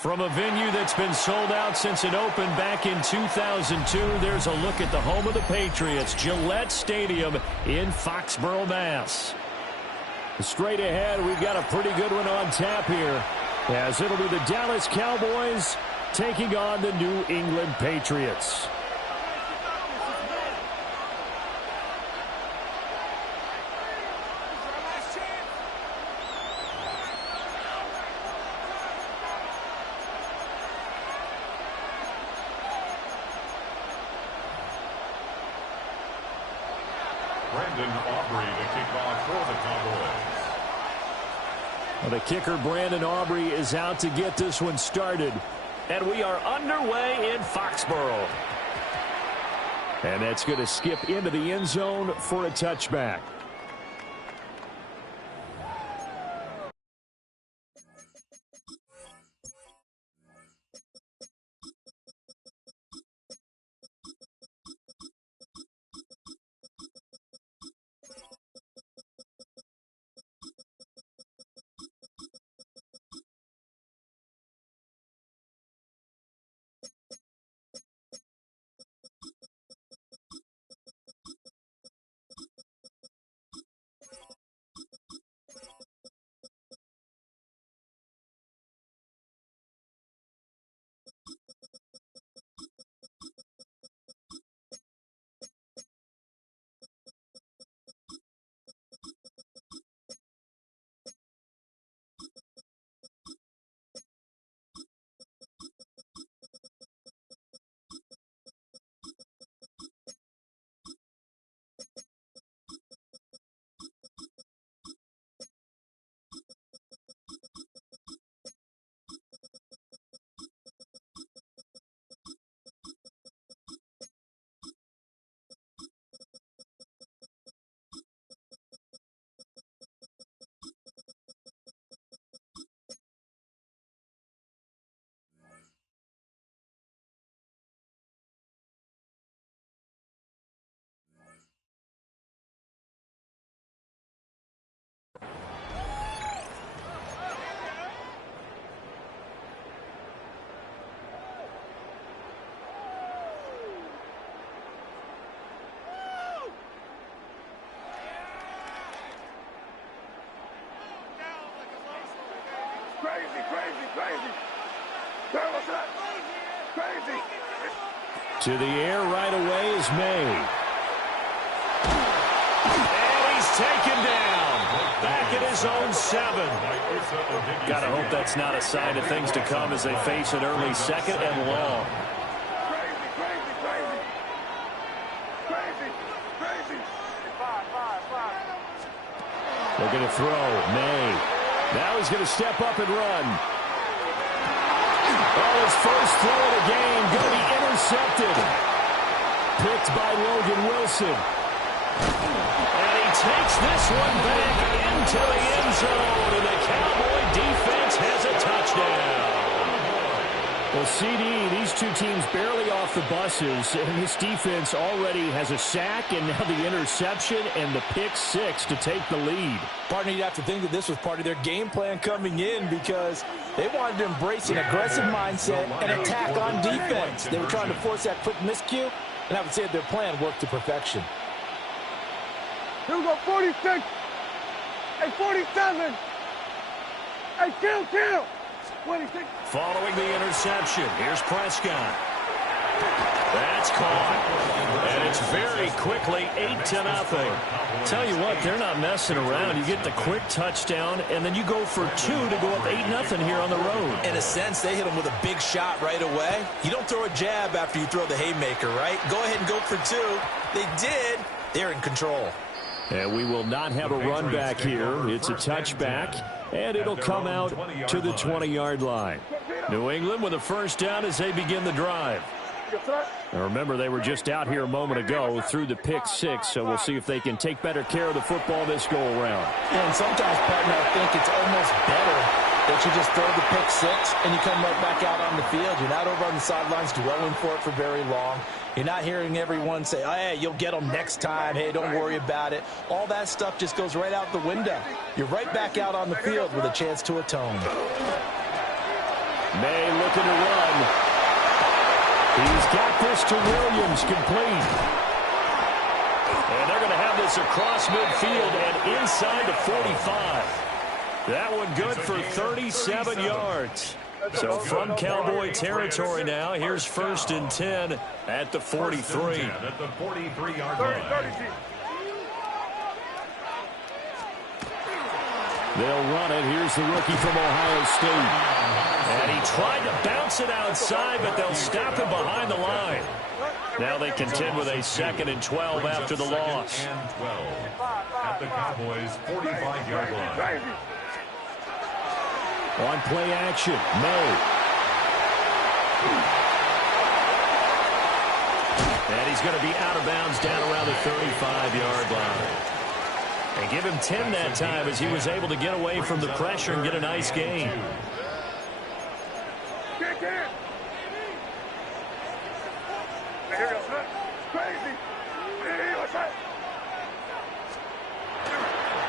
From a venue that's been sold out since it opened back in 2002, there's a look at the home of the Patriots, Gillette Stadium in Foxborough, Mass. Straight ahead, we've got a pretty good one on tap here, as it'll be the Dallas Cowboys taking on the New England Patriots. The kicker, Brandon Aubrey, is out to get this one started. And we are underway in Foxborough. And that's going to skip into the end zone for a touchback. To the air right away is May. And he's taken down. Back at his own 7. Gotta hope that's not a sign of things to come as they face an early second and long. They're going to throw. May. Now he's going to step up and run. Oh, his first throw of the game going to be intercepted. Picked by Logan Wilson. And he takes this one back into the end zone. And the Cowboy defense has a touchdown. Well, CD, these two teams barely off the buses. And this defense already has a sack and now the interception and the pick 6 to take the lead. Partner, you'd have to think that this was part of their game plan coming in because they wanted to embrace an aggressive mindset and attack on defense. They were trying to force that quick miscue, and I would say that their plan worked to perfection. Here we go, 46. Hey, 47. Hey, kill. 26. Following the interception, here's Prescott. That's caught. And it's very quickly 8-0. Tell you what, they're not messing around. You get the quick touchdown, and then you go for 2 to go up 8-0 here on the road. In a sense, they hit them with a big shot right away. You don't throw a jab after you throw the haymaker, right? Go ahead and go for 2. They did. They're in control. And we will not have a run back here. It's a touchback, and it'll come out to the 20-yard line. New England with a first down as they begin the drive. Now remember, they were just out here a moment ago through the pick 6, so we'll see if they can take better care of the football this go-around. And sometimes, partner, I think it's almost better that you just throw the pick 6 and you come right back out on the field. You're not over on the sidelines dwelling for it for very long. You're not hearing everyone say, oh, hey, you'll get them next time. Hey, don't worry about it. All that stuff just goes right out the window. You're right back out on the field with a chance to atone. May looking to run. He's got this to Williams, complete. And they're going to have this across midfield and inside the 45. That one good for 37 yards. So from Cowboy territory now, here's 1st and 10 at the 43. At the 43-yard line. They'll run it. Here's the rookie from Ohio State. And he tried to bounce it outside, but they'll stop him behind the line. Now they contend with a 2nd and 12 after the loss. And 12 at the Cowboys' 45-yard line. On play action, May. And he's going to be out of bounds down around the 35-yard line. And give him 10 that time as he was able to get away from the pressure and get a nice gain.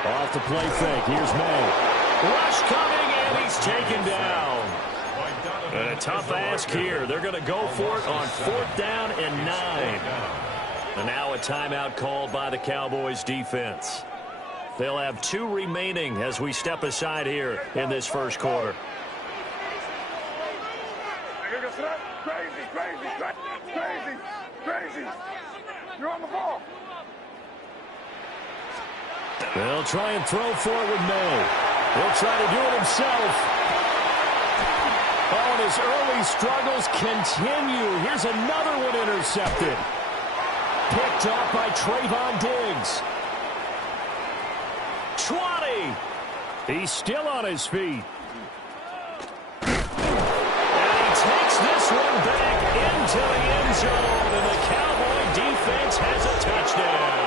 Off the play fake. Here's May. Rush coming, and he's taken down. And a tough ask here. They're going to go for it on 4th down and 9. And now a timeout called by the Cowboys defense. They'll have 2 remaining as we step aside here in this first quarter. Crazy. You're on the ball. They'll try and throw for it with May. He'll try to do it himself. Oh, and his early struggles continue. Here's another one intercepted. Picked up by Trayvon Diggs. 20. He's still on his feet. And he takes this one back into the end zone. And the Cowboy defense has a touchdown.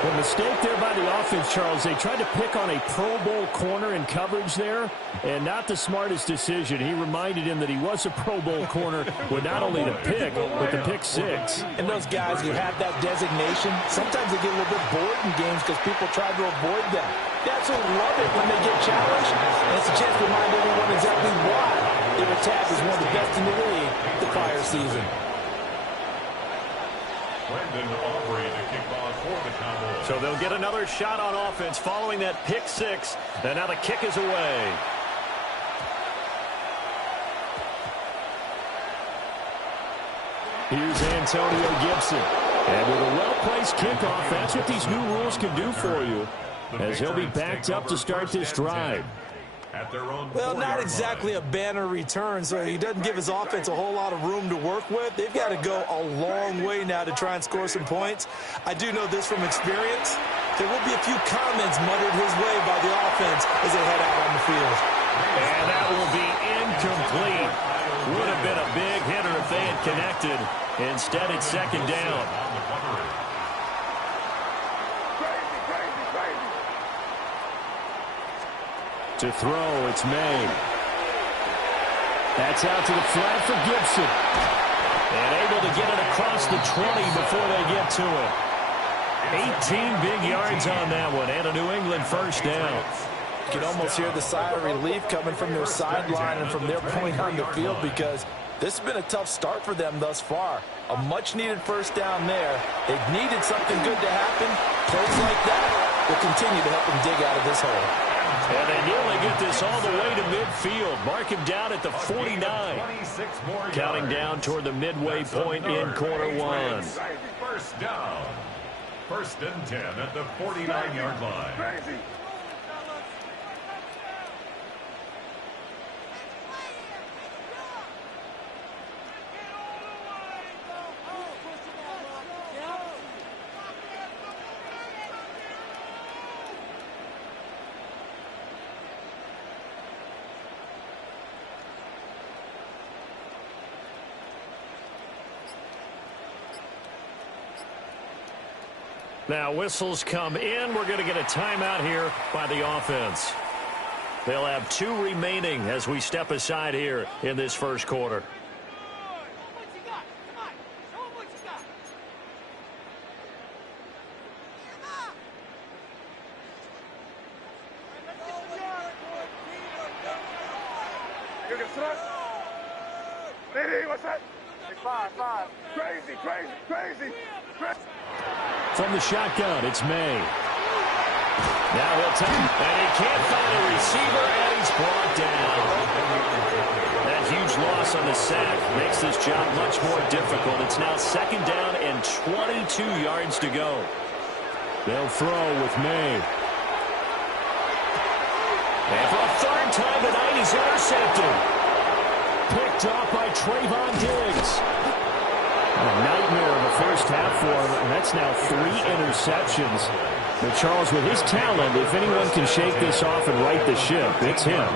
The mistake there by the offense, Charles, they tried to pick on a Pro Bowl corner in coverage there, and not the smartest decision. He reminded him that he was a Pro Bowl corner with not only the pick, but the pick 6. And those guys who have that designation, sometimes they get a little bit bored in games because people try to avoid them. They absolutely love it when they get challenged, and it's a chance to remind everyone exactly why they were tagged as one of the best in the league the prior season. So they'll get another shot on offense following that pick 6. And now the kick is away. Here's Antonio Gibson. And with a well-placed kickoff, that's what these new rules can do for you, as he'll be backed up to start this drive. Well, not exactly a banner return, so he doesn't give his offense a whole lot of room to work with. They've got to go a long way now to try and score some points. I do know this from experience. There will be a few comments muttered his way by the offense as they head out on the field. And that will be incomplete. Would have been a big hitter if they had connected. Instead, it's 2nd down. To throw, it's May. That's out to the flat for Gibson. And able to get it across the 20 before they get to it. 18 big yards on that one, and a New England 1st down. You can almost hear the sigh of relief coming from their sideline and from their point on the field, because this has been a tough start for them thus far. A much-needed 1st down there. They've needed something good to happen. Plays like that will continue to help them dig out of this hole. And they nearly get this all the way to midfield. Mark him down at the 49. Counting down toward the midway point in quarter 1. 1st down. 1st and 10 at the 49-yard line. Now whistles come in. We're going to get a timeout here by the offense. They'll have 2 remaining as we step aside here in this first quarter. Hey, what's that? Hey, five. Crazy. From the shotgun, it's May. Now he'll take, and he can't find a receiver, and he's brought down. That huge loss on the sack makes this job much more difficult. It's now 2nd down and 22 yards to go. They'll throw with May. And for a 3rd time tonight, he's intercepted. Picked off by Trayvon Diggs. A nightmare of a first half for him, and that's now 3 interceptions. But Charles, with his talent, if anyone can shake this off and right the ship, it's him.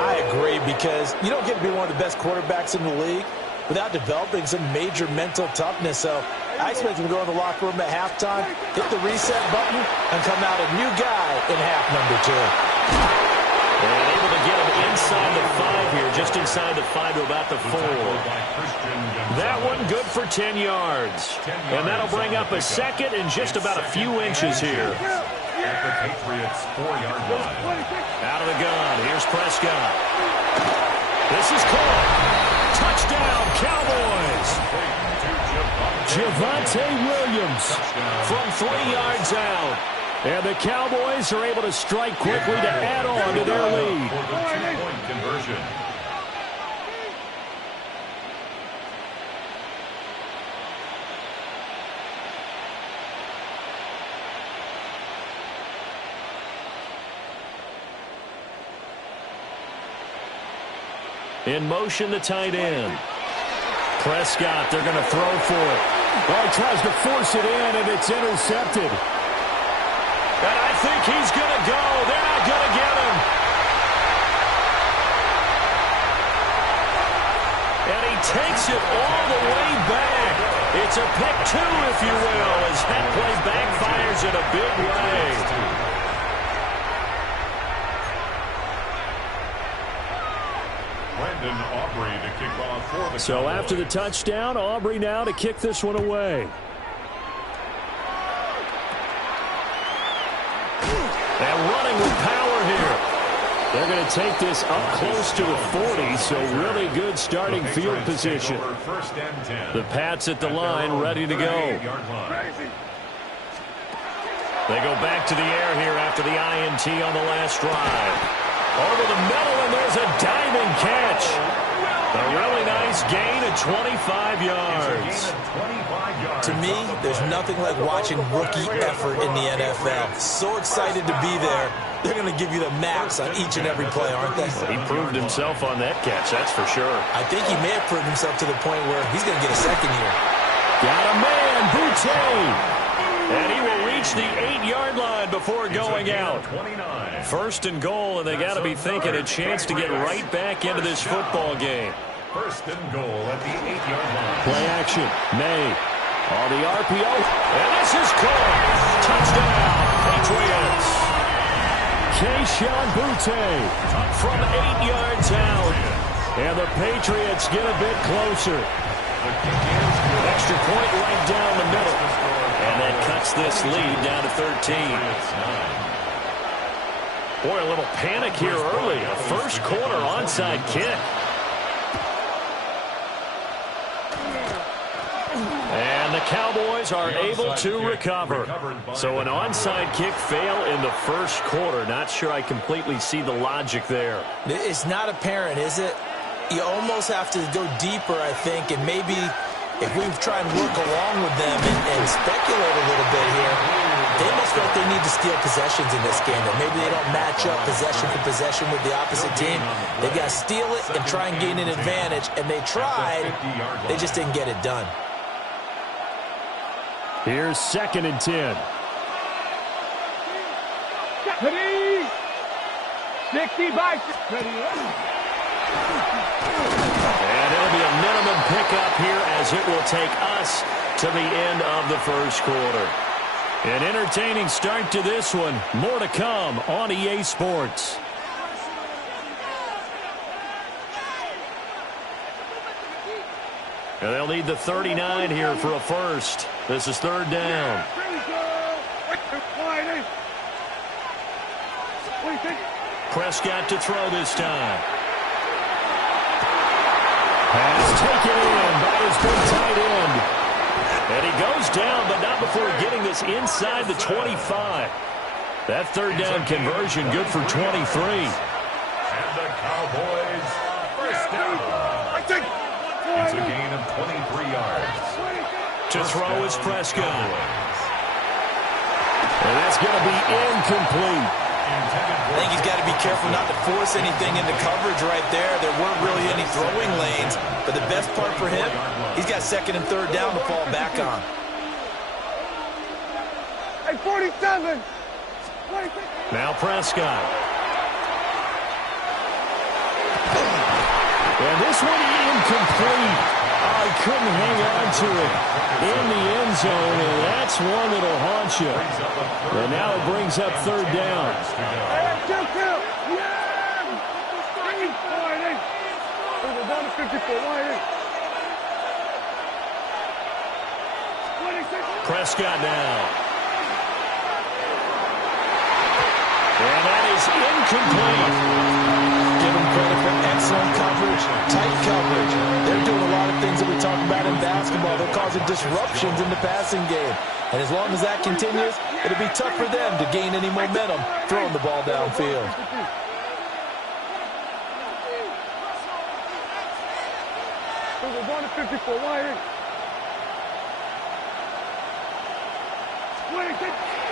I agree, because you don't get to be one of the best quarterbacks in the league without developing some major mental toughness. So I expect him to go in the locker room at halftime, hit the reset button, and come out a new guy in half number 2. And able to get him inside the 5 here, just inside the 5 to about the 4. That one good for 10 yards. And that'll bring up a 2nd and just about a few inches here. At the Patriots' 4-yard line. Out of the gun, here's Prescott. This is caught. Touchdown, Cowboys. Javonte Williams from 3 yards out. And the Cowboys are able to strike quickly to add on to their lead. For the 2-point conversion. In motion, the tight end. Prescott, they're going to throw for it. Oh, he tries to force it in, and it's intercepted. And I think he's going to go. They're not going to get him. And he takes it all the way back. It's a pick 2, if you will, as that play backfires in a big way. Aubrey to kick off for the So Cowboys. after the touchdown, Aubrey now to kick this one away. And running with power here. They're going to take this up close to the 40, so really good starting field position. The Pats at the line, ready to go. They go back to the air here after the INT on the last drive. Over the middle, and there's a diving catch. A really nice gain of 25 yards. To me, there's nothing like watching rookie effort in the NFL. So excited to be there. They're going to give you the max on each and every play, aren't they? He proved himself on that catch, that's for sure. I think he may have proved himself to the point where he's going to get a second here. Got a man, Boutte. And he will reach the 8-yard line before going out. 1st and goal, and they got to be thinking a chance to get right back into this football game. 1st and goal at the 8-yard line. Play action. May on the RPO. And this is caught. Touchdown, Patriots. Keyshawn Boutte from 8 yards out. And the Patriots get a bit closer. Extra point right down the middle. And that cuts this lead down to 13. Boy, a little panic here early. A first quarter onside kick. And the Cowboys are able to recover. So an onside kick fail in the first quarter. Not sure I completely see the logic there. It's not apparent, is it? You almost have to go deeper, I think, and maybe if we try and work along with them and speculate a little bit here, they must feel like they need to steal possessions in this game. That maybe they don't match up possession for possession with the opposite team. They've got to steal it and try and gain an advantage. And they tried. They just didn't get it done. Here's 2nd and 10. 60 by 60. And it'll be a minimum pickup here as it will take us to the end of the first quarter. An entertaining start to this one. More to come on EA Sports. And they'll need the 39 here for a first. This is 3rd down. Prescott to throw this time. Pass taken in by his big tight end. And he goes down, but not before getting this inside the 25. That third down conversion good for 23. And the Cowboys first down. It's a gain of 23 yards. To throw is Prescott. And that's going to be incomplete. I think he's got to be careful not to force anything into coverage right there. There weren't really any throwing lanes. But the best part for him, he's got second and third down to fall back on. Hey, 47. Now Prescott. And this one incomplete. Oh, he couldn't hang on to it in the end zone, and that's one that'll haunt you. And now it brings up third down. Prescott now. And that is incomplete. Give them credit for excellent coverage, tight coverage. They're doing a lot of things that we talk about in basketball. They're causing disruptions in the passing game. And as long as that continues, it'll be tough for them to gain any momentum throwing the ball downfield.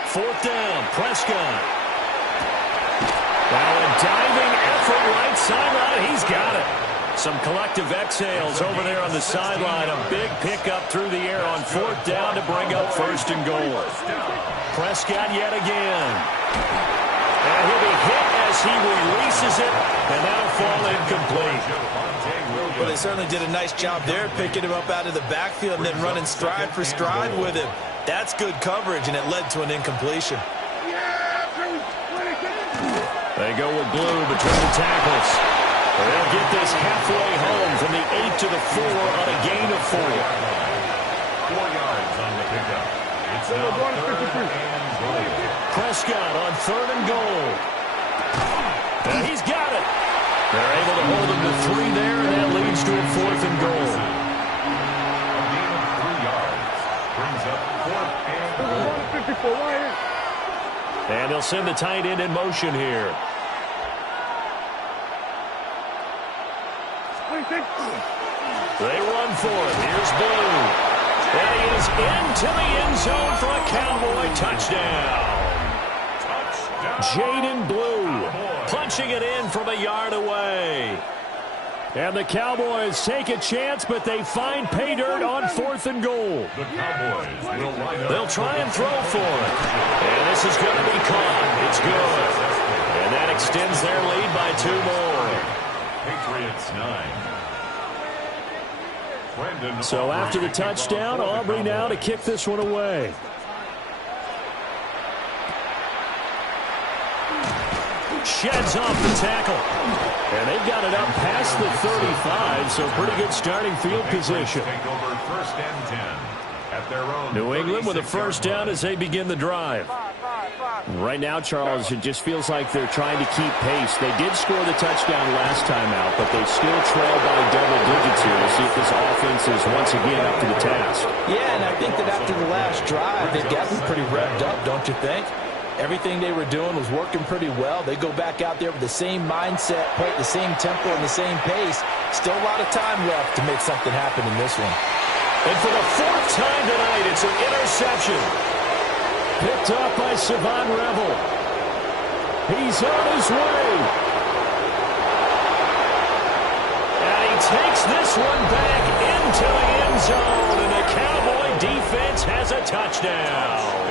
Fourth down, Prescott. Now a diving effort right sideline. He's got it. Some collective exhales over there on the sideline. A big pickup through the air on fourth down to bring up first and goal. Prescott yet again. And he'll be hit as he releases it, and that'll fall incomplete. Well, they certainly did a nice job there, picking him up out of the backfield and then running stride for stride with him. That's good coverage, and it led to an incompletion. They go with blue between the tackles. They'll get this halfway home from the 8 to the 4 on a gain of 4. 4 yards on the pickup. It's now third and goal. Prescott on third and goal. And he's got it. They're able to hold him to 3 there, and that leads to a fourth and goal. A gain of 3 yards brings up fourth and goal. And they'll send the tight end in motion here. They run for it. Here's Blue. And he is into the end zone for a Cowboy touchdown. Jaden Blue punching it in from a yard away. And the Cowboys take a chance, but they find pay dirt on fourth and goal. The Cowboys will line up. They'll try and throw for it. And this is going to be caught. It's good. And that extends their lead by 2 more. Patriots 9. So after the touchdown, Aubrey now to kick this one away. Sheds off the tackle. And they've got it up past the 35, so pretty good starting field position. Take over first and 10 at their own. New England with a first down as they begin the drive. Right now, Charles, it just feels like they're trying to keep pace. They did score the touchdown last time out, but they still trail by double digits here. We'll see if this offense is once again up to the task. Yeah, and I think that after the last drive, they've gotten pretty revved up, don't you think? Everything they were doing was working pretty well. They go back out there with the same mindset, play at the same tempo and the same pace. Still a lot of time left to make something happen in this one. And for the 4th time tonight, it's an interception. Picked off by Savon Revel. He's on his way. And he takes this one back into the end zone. And the Cowboy defense has a touchdown.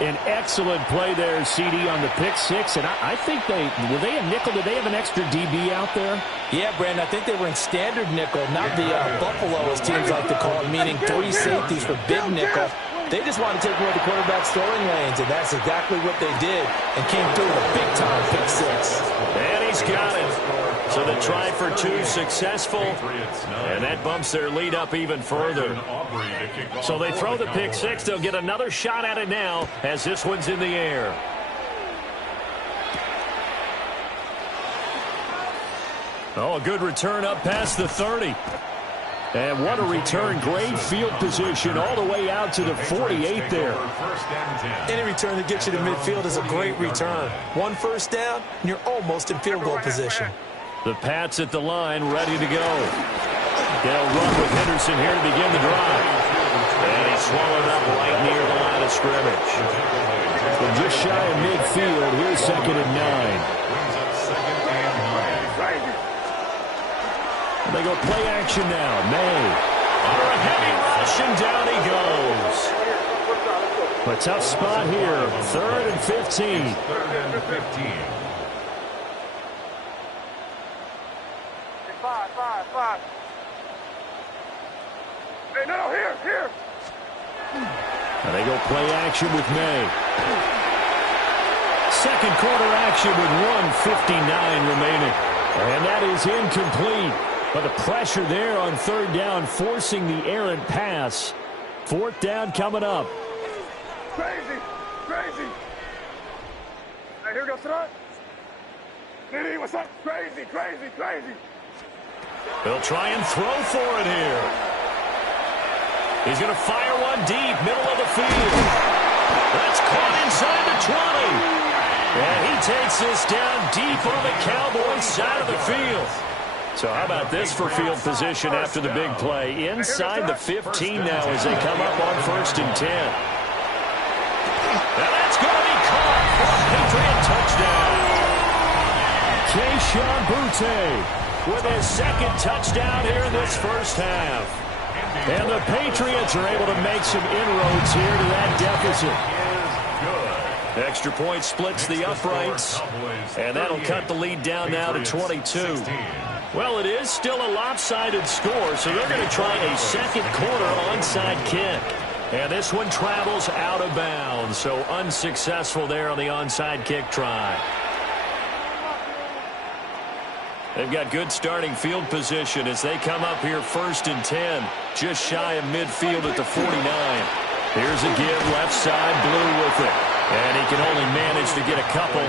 An excellent play there, CD, on the pick six. And I think were they a nickel? Did they have an extra DB out there? Yeah, Brandon, I think they were in standard nickel, not the Buffalo, as teams like to call it, meaning 3 safeties for big nickel. They just wanted to take away the quarterback's throwing lanes, and that's exactly what they did, and came through with a big-time pick six. And he's got it. So the try for 2 successful, and that bumps their lead up even further. So they throw the pick six. They'll get another shot at it now as this one's in the air. Oh, a good return up past the 30. And what a return. Great field position all the way out to the 48 there. Any return that gets you to midfield is a great return. One first down, and you're almost in field goal position. The Pats at the line, ready to go. They'll run with Henderson here to begin the drive. And he's swallowed up right near the line of scrimmage. Well, just shy of midfield. Here's 2nd and 9. They go play action now. May under a heavy rush, and down he goes. A tough spot here. 3rd and 15. 3rd and 15. Five. Hey, no, here. And they go play action with May. 2nd quarter action with 1:59 remaining. And that is incomplete. But the pressure there on 3rd down, forcing the errant pass. 4th down coming up. Crazy. Hey, here we go, front. Diddy, what's up? Crazy. They'll try and throw for it here. He's going to fire one deep, middle of the field. That's caught inside the 20. And he takes this down deep on the Cowboys side of the field. So how about this for field position after the big play? Inside the 15 now as they come up on 1st and 10. And that's going to be caught for a Patriot touchdown. Keyshawn Butte with his 2nd touchdown here in this first half. And the Patriots are able to make some inroads here to that deficit. Extra point splits the uprights, and that'll cut the lead down now to 22. Well, it is still a lopsided score, so they're going to try a 2nd quarter onside kick. And this one travels out of bounds, so unsuccessful there on the onside kick try. They've got good starting field position as they come up here 1st and 10, just shy of midfield at the 49. Here's a give, left side, Blue with it. And he can only manage to get a couple.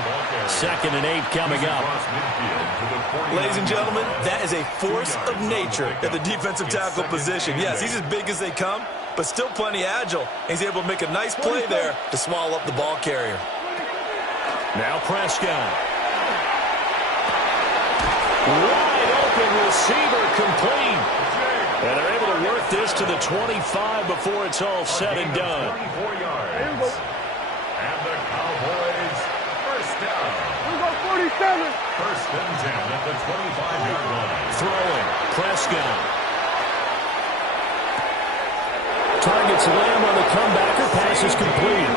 2nd and 8 coming up. Ladies and gentlemen, that is a force of nature at the defensive tackle position. Yes, he's as big as they come, but still plenty agile. He's able to make a nice play there to swallow up the ball carrier. Now Prescott. Wide open receiver complete. And they're able to work this to the 25 before it's all said and done. 24 yards. And the Cowboys first down. We go 47. 1st and 10 at the 25-yard line. Throwing. Prescott. Targets Lamb on the comeback. Her pass is complete.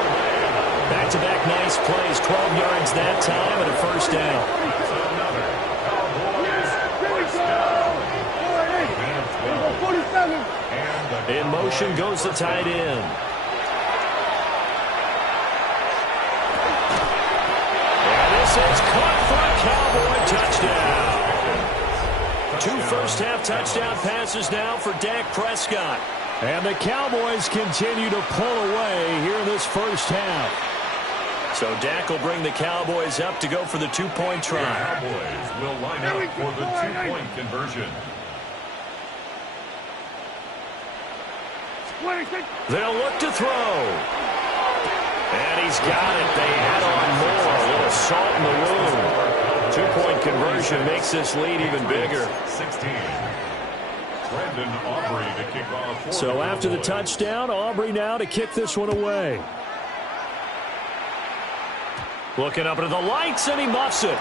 Back-to-back nice plays. 12 yards that time and a first down. That's another Cowboys first down. We go 47. In motion goes the tight end. It's caught for a Cowboy touchdown. 2 first-half touchdown passes now for Dak Prescott. And the Cowboys continue to pull away here in this first half. So Dak will bring the Cowboys up to go for the 2-point try. The Cowboys will line up for the 2-point conversion. They'll look to throw. And he's got it. They add on more. A little salt in the wound. 2-point conversion makes this lead even bigger. 16. Brandon Aubrey to kick off. So after the touchdown, Aubrey now to kick this one away. Looking up into the lights, and he muffs it.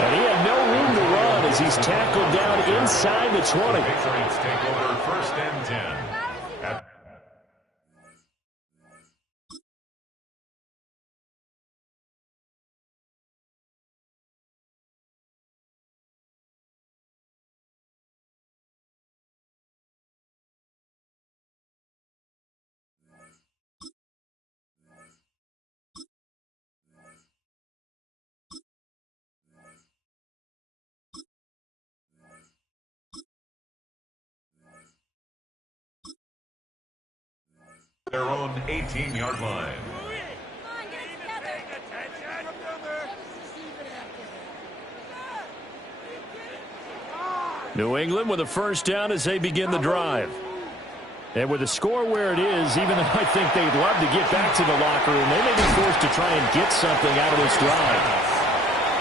And he had no room to run as he's tackled down inside the 20. Patriots take over 1st and 10. Their own 18-yard line. New England with a first down as they begin the drive. And with the score where it is, even though I think they'd love to get back to the locker room, they may be forced to try and get something out of this drive.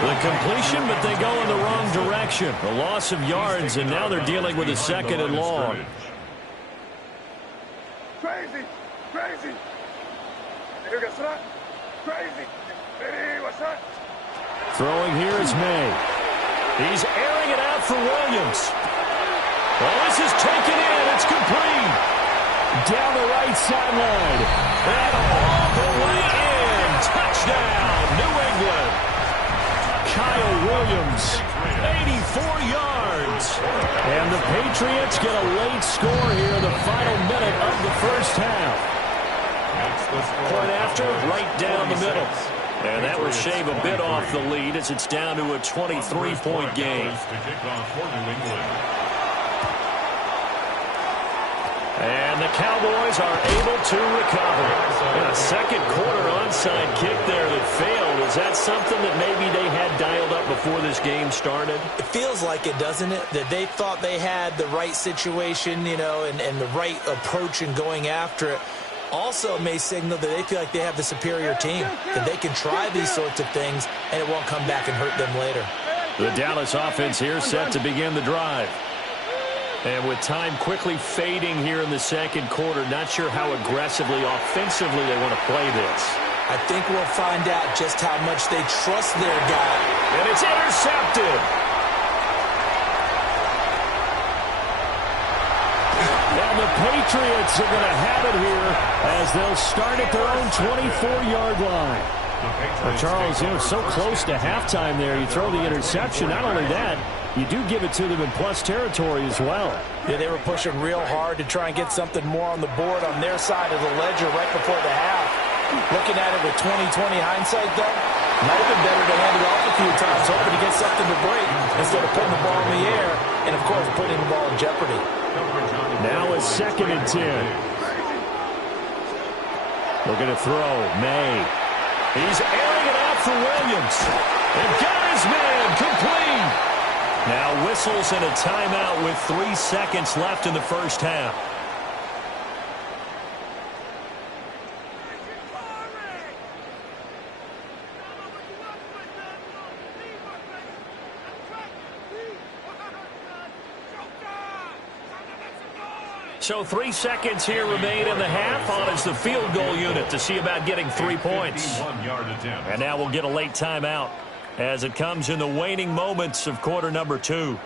The completion, but they go in the wrong direction. A loss of yards, and now they're dealing with a second and long. Crazy. Crazy. Crazy. Throwing here is May. He's airing it out for Williams. Well, this is taken in. It's complete. Down the right sideline. And all the way in. Touchdown, New England. Kyle Williams, 84 yards. And the Patriots get a late score here, the final minute of the first half. Point after, right down the middle. And that will shave a bit off the lead as it's down to a 23-point game. And the Cowboys are able to recover. And a second quarter onside kick there that failed. Is that something that maybe they had dialed up before this game started? It feels like it, doesn't it? That they thought they had the right situation, you know, and the right approach in going after it. Also may signal that they feel like they have the superior team, that they can try these sorts of things and it won't come back and hurt them later. The Dallas offense here set to begin the drive. And with time quickly fading here in the second quarter, not sure how aggressively, offensively they want to play this. I think we'll find out just how much they trust their guy. And it's intercepted. And the Patriots are going to have it here as they'll start at their own 24-yard line. Well, Charles, you know, so close to halftime there. You throw the interception. Not only that, you do give it to them in plus territory as well. Yeah, they were pushing real hard to try and get something more on the board on their side of the ledger right before the half. Looking at it with 20/20 hindsight, though, might have been better to hand it off a few times, hoping to get something to break instead of putting the ball in the air and, of course, putting the ball in jeopardy. Now it's 2nd and 10. Looking to throw. May. He's airing it out for Williams. And got his man complete. Now whistles and a timeout with 3 seconds left in the first half. So 3 seconds here remain in the half. On is the field goal unit to see about getting 3 points. And now we'll get a late timeout as it comes in the waning moments of quarter number 2.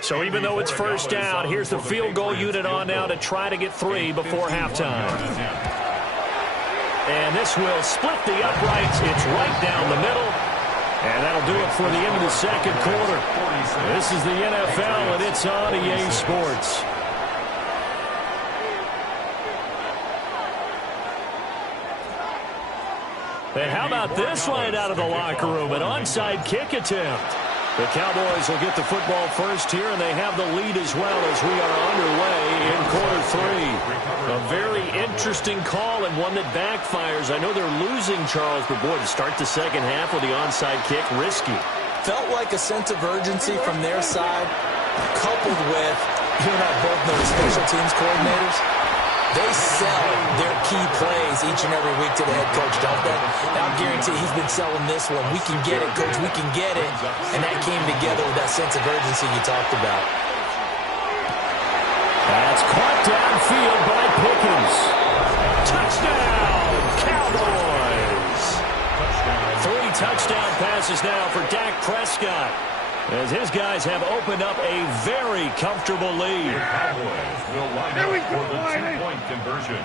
So even though it's first down, here's the field goal unit on now to try to get 3 before halftime. And this will split the uprights. It's right down the middle. And that'll do it for the end of the second quarter. This is the NFL, and it's on EA Sports. And how about this line out of the locker room? An onside kick attempt. The Cowboys will get the football first here, and they have the lead as well as we are underway in quarter 3. A very interesting call and one that backfires. I know they're losing, Charles, but boy, to start the second half with the onside kick, risky. Felt like a sense of urgency from their side, coupled with, you and I both know the special teams coordinators. They sell their key plays each and every week to the head coach, don't they? Now, I guarantee he's been selling this one. We can get it, coach. We can get it. And that came together with that sense of urgency you talked about. That's caught downfield by Pickens. Touchdown, Cowboys. 3 touchdown passes now for Dak Prescott, as his guys have opened up a very comfortable lead. The Cowboys will line up for the 2-point conversion.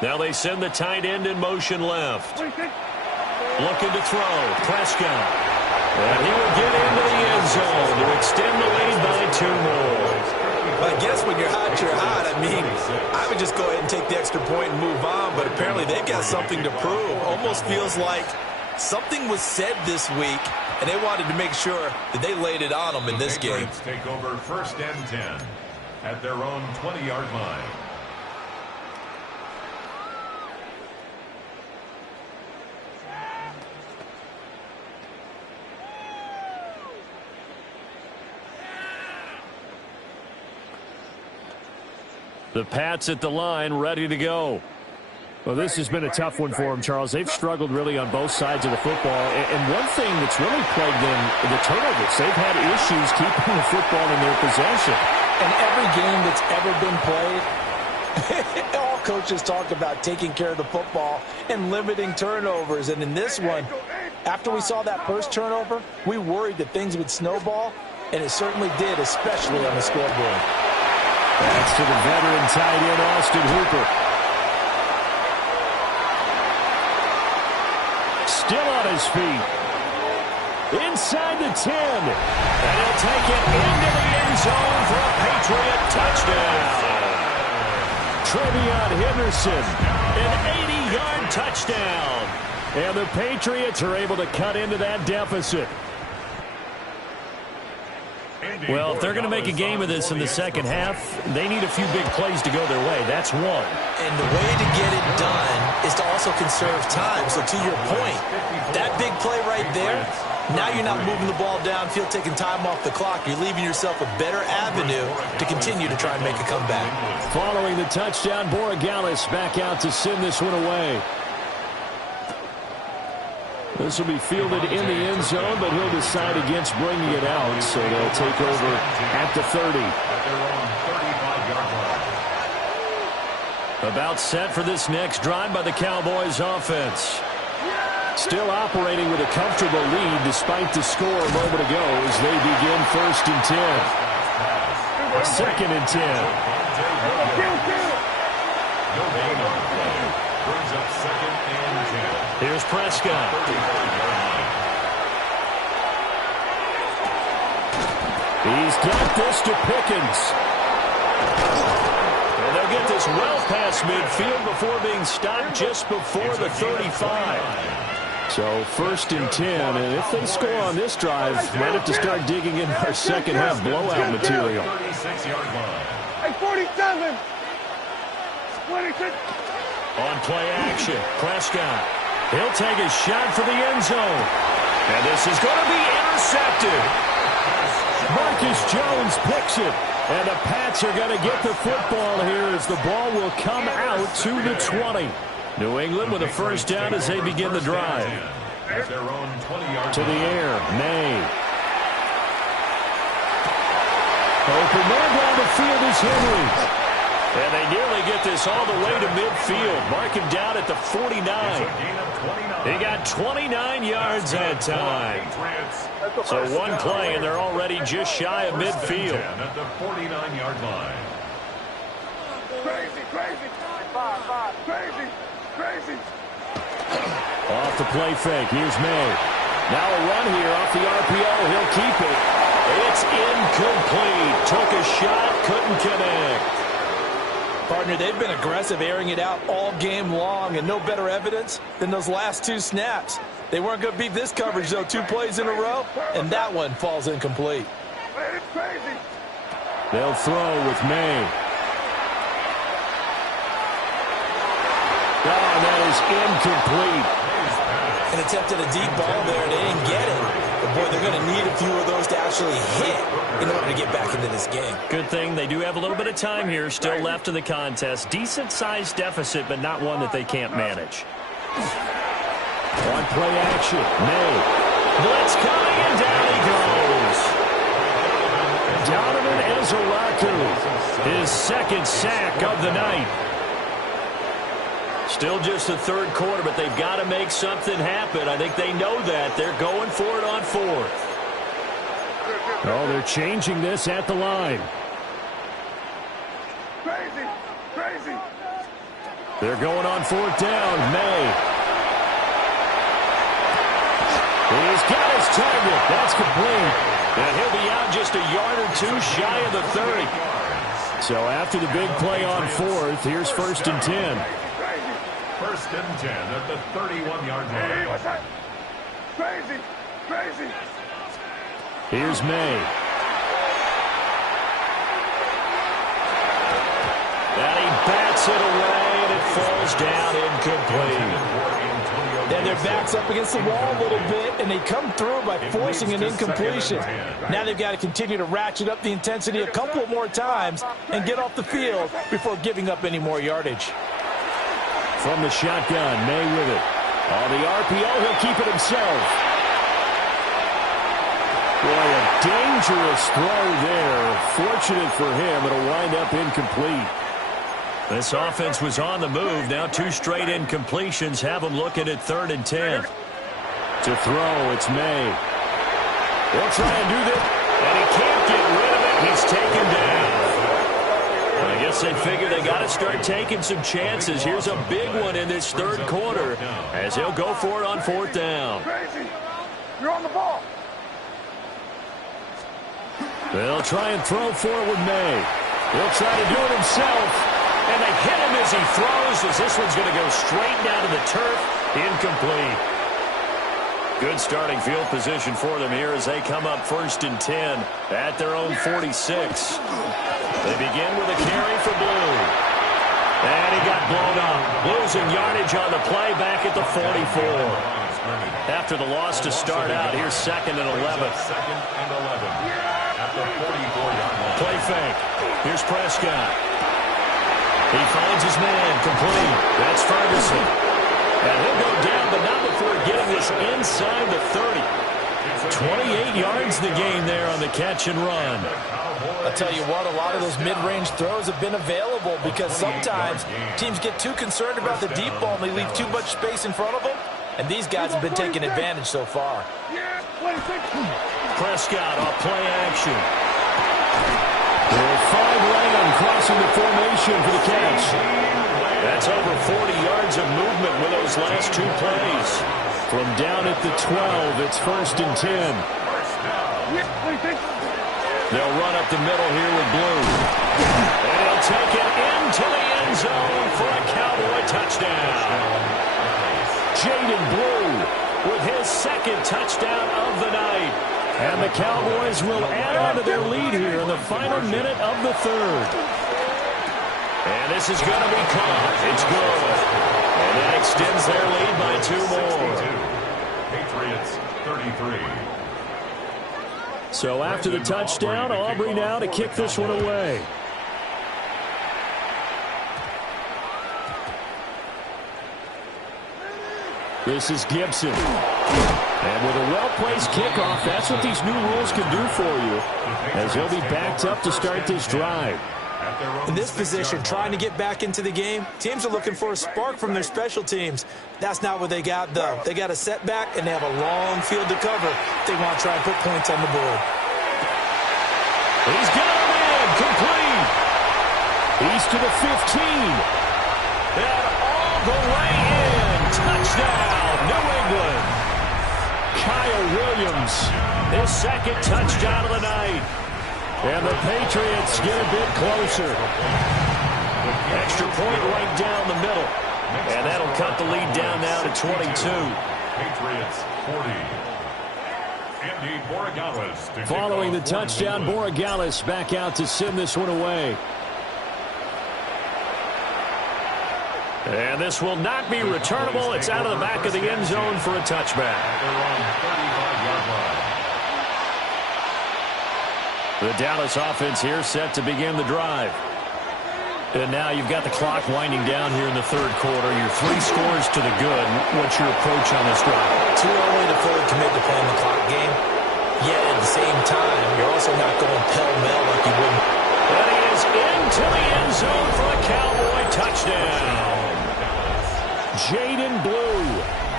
Now they send the tight end in motion left. Looking to throw. Prescott. And he will get into the end zone to extend the lead by 2 more. I guess when you're hot, you're hot. I mean, I would just go ahead and take the extra point and move on, but apparently they've got something to prove. Almost feels like something was said this week, and they wanted to make sure that they laid it on them in this game. Take over 1st and 10. at their own 20-yard line. The Pats at the line, ready to go. Well, this has been a tough one for them, Charles. They've struggled really on both sides of the football. And one thing that's really plagued them, the turnovers. They've had issues keeping the football in their possession. And every game that's ever been played, all coaches talk about taking care of the football and limiting turnovers. And in this one, after we saw that first turnover, we worried that things would snowball, and it certainly did, especially on the scoreboard. That's to the veteran tight end, Austin Hooper. Still on his feet. Inside the 10. And he'll take it into the end zone for a Patriot touchdown. Trevion Henderson, an 80-yard touchdown. And the Patriots are able to cut into that deficit. Well, if they're going to make a game of this in the second half, they need a few big plays to go their way. That's one. And the way to get it done is to also conserve time. So to your point, that big play right there, now you're not moving the ball downfield, taking time off the clock. You're leaving yourself a better avenue to continue to try and make a comeback. Following the touchdown, Borregales back out to send this one away. This will be fielded in the end zone, but he'll decide against bringing it out, so they'll take over at the 30. About set for this next drive by the Cowboys offense. Still operating with a comfortable lead despite the score a moment ago as they begin 1st and 10. 2nd and 10. Brings up 2nd and 10. Here's Prescott. He's got this to Pickens. And they'll get this well past midfield before being stopped just before the 35. So 1st and 10, and if they score on this drive, might have to start digging in our second half blowout material. 36-yard line. Hey, 47. 26. On play action, Prescott. He'll take a shot for the end zone. And this is going to be intercepted. Marcus Jones picks it. And the Pats are going to get the football here as the ball will come out to the 20. New England with a first down as they begin the drive. To the air, May. Open man down the field is Henry. And they nearly get this all the way to midfield. Mark him down at the 49. He got 29 yards that time. So one play, and they're already just shy of midfield. At the 49-yard line. Crazy. Off the play fake. Here's May. Now a run here off the RPO. He'll keep it. It's incomplete. Took a shot, couldn't connect. Partner, they've been aggressive, airing it out all game long, and no better evidence than those last 2 snaps. They weren't going to beat this coverage, though, 2 plays in a row, and that one falls incomplete. They'll throw with May. Oh, that is incomplete. An attempt at a deep ball there. They didn't get it. But, boy, they're going to need a few of those to actually hit in order to get back into this game. Good thing they do have a little bit of time here still left in the contest. Decent-sized deficit, but not one that they can't manage. On play action, May. Blitz coming, and down he goes. Donovan Ezelaku, his 2nd sack of the night. Still just the 3rd quarter, but they've got to make something happen. I think they know that. They're going for it on 4th. Oh, they're changing this at the line. Crazy. They're going on 4th down. May. He's got his target. That's complete. And he'll be out just a yard or 2 shy of the 30. So after the big play on 4th, here's 1st and 10. 1st and 10 at the 31-yard line. What's that? Crazy. Here's May. Kicks it away, and it falls down incomplete. Then their back's up against the wall a little bit, and they come through by forcing an incompletion. Now they've got to continue to ratchet up the intensity a couple more times and get off the field before giving up any more yardage. From the shotgun, May with it. On the RPO, he'll keep it himself. Boy, a dangerous throw there. Fortunate for him, it'll wind up incomplete. This offense was on the move. Now 2 straight incompletions have them looking at 3rd and 10. To throw, it's May. They'll try and do this, and he can't get rid of it. He's taken down. I guess they figure they got to start taking some chances. Here's a big one in this 3rd quarter as he'll go for it on 4th down. Crazy. You're on the ball. They'll try and throw forward May. He'll try to do it himself. And they hit him as he throws, as this one's going to go straight down to the turf. Incomplete. Good starting field position for them here as they come up 1st and 10 at their own 46. They begin with a carry for Blue. And he got blown up. Losing yardage on the play back at the 44. After the loss to start out, here's 2nd and 11. 2nd and 11 at the 44-yard line. Play fake. Here's Prescott. He finds his man, complete. That's Ferguson. And he'll go down, but not before getting this inside the 30. 28 yards the gain there on the catch and run. I'll tell you what, a lot of those mid-range throws have been available because sometimes teams get too concerned about the deep ball and they leave too much space in front of them. And these guys have been taking advantage so far. Prescott off play action. 5 Lamb crossing the formation for the catch. That's over 40 yards of movement with those last 2 plays. From down at the 12, it's 1st and 10. They'll run up the middle here with Blue. And he'll take it into the end zone for a Cowboy touchdown. Jaden Blue with his 2nd touchdown of the night. And the Cowboys will add on to their lead here in the final minute of the 3rd. And this is going to be caught. It's good. And that extends their lead by 2 more. Patriots 33. So after the touchdown, Aubrey now to kick this one away. This is Gibson. And with a well-placed kickoff, that's what these new rules can do for you, as he'll be backed up to start this drive. In this position, trying to get back into the game, teams are looking for a spark from their special teams. That's not what they got, though. They got a setback, and they have a long field to cover if they want to try and put points on the board. He's got him in, complete. He's to the 15. And all the way in. Touchdown, New England. Kyle Williams, his 2nd touchdown of the night. And the Patriots get a bit closer. Extra point right down the middle. And that'll cut the lead down now to 22. Patriots 40. Andy Borregales. Following the touchdown, Borregales back out to send this one away. And this will not be returnable. It's out of the back of the end zone for a touchback. The Dallas offense here set to begin the drive. And now you've got the clock winding down here in the 3rd quarter. Your 3 scores to the good. What's your approach on this drive? Too early to fully commit to playing the clock game. Yet at the same time, you're also not going pell-mell like you would. And he is into the end zone for a Cowboy touchdown. Jaden Blue,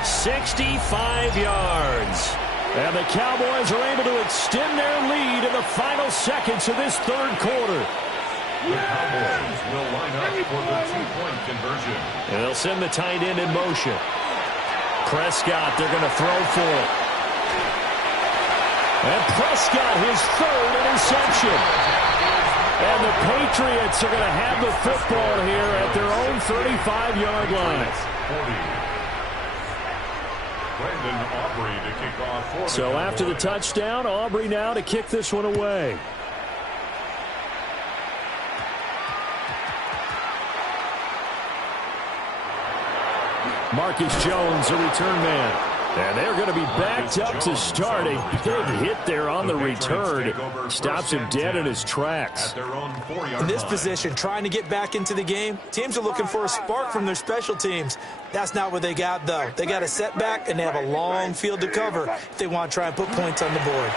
65 yards. And the Cowboys are able to extend their lead in the final seconds of this 3rd quarter. The Cowboys will line up for the 2-point conversion. And they'll send the tight end in motion. Prescott, they're going to throw for it. And Prescott, his 3rd interception. And the Patriots are going to have the football here at their own 35-yard line. 40. Aubrey to kick off. So after the touchdown, Aubrey now to kick this one away. Marcus Jones, a return man. And they're going to be backed up to start. A big hit there on the return. Stops him dead in his tracks. In this position, trying to get back into the game, teams are looking for a spark from their special teams. That's not what they got, though. They got a setback, and they have a long field to cover if they want to try and put points on the board.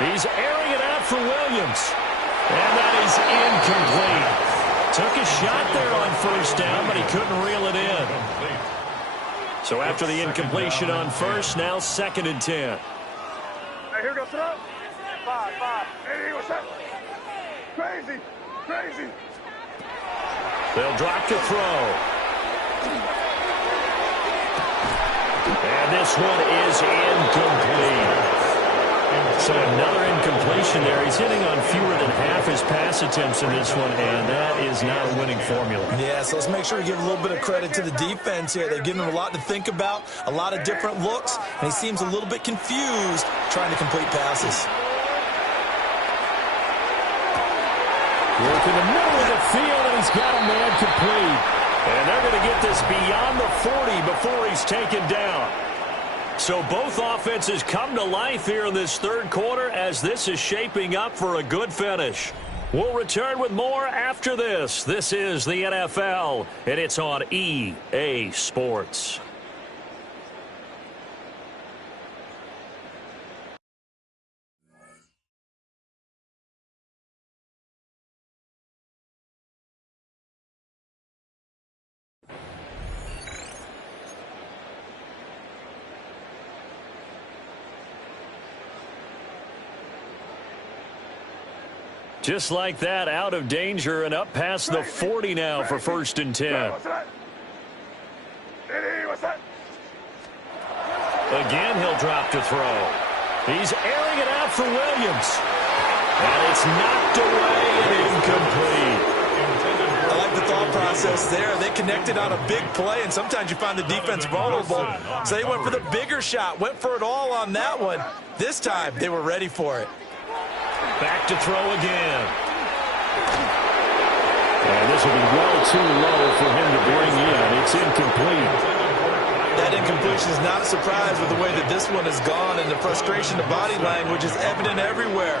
He's airing it out for Williams. And that is incomplete. Took a shot there on first down, but he couldn't reel it in. So after the incompletion on first, now 2nd and 10. Hey, here goes throw. 5. Hey, what's that? Crazy. They'll drop to throw. And this one is incomplete. So another incompletion there. He's hitting on fewer than half his pass attempts in this one, and that is not a winning formula. Yeah, so let's make sure we give a little bit of credit to the defense here. They've given him a lot to think about, a lot of different looks, and he seems a little bit confused trying to complete passes. Work in the middle of the field, and he's got a man complete. And they're going to get this beyond the 40 before he's taken down. So both offenses come to life here in this third quarter as this is shaping up for a good finish. We'll return with more after this. This is the NFL, and it's on EA Sports. Just like that, out of danger and up past the 40 now for 1st and 10. Again, he'll drop to throw. He's airing it out for Williams. And it's knocked away and incomplete. I like the thought process there. They connected on a big play, and sometimes you find the defense vulnerable. So they went for the bigger shot, went for it all on that one. This time, they were ready for it. Back to throw again. And this will be well too low for him to bring in. It's incomplete. That incompletion is not a surprise with the way that this one has gone, and the frustration of body language is evident everywhere.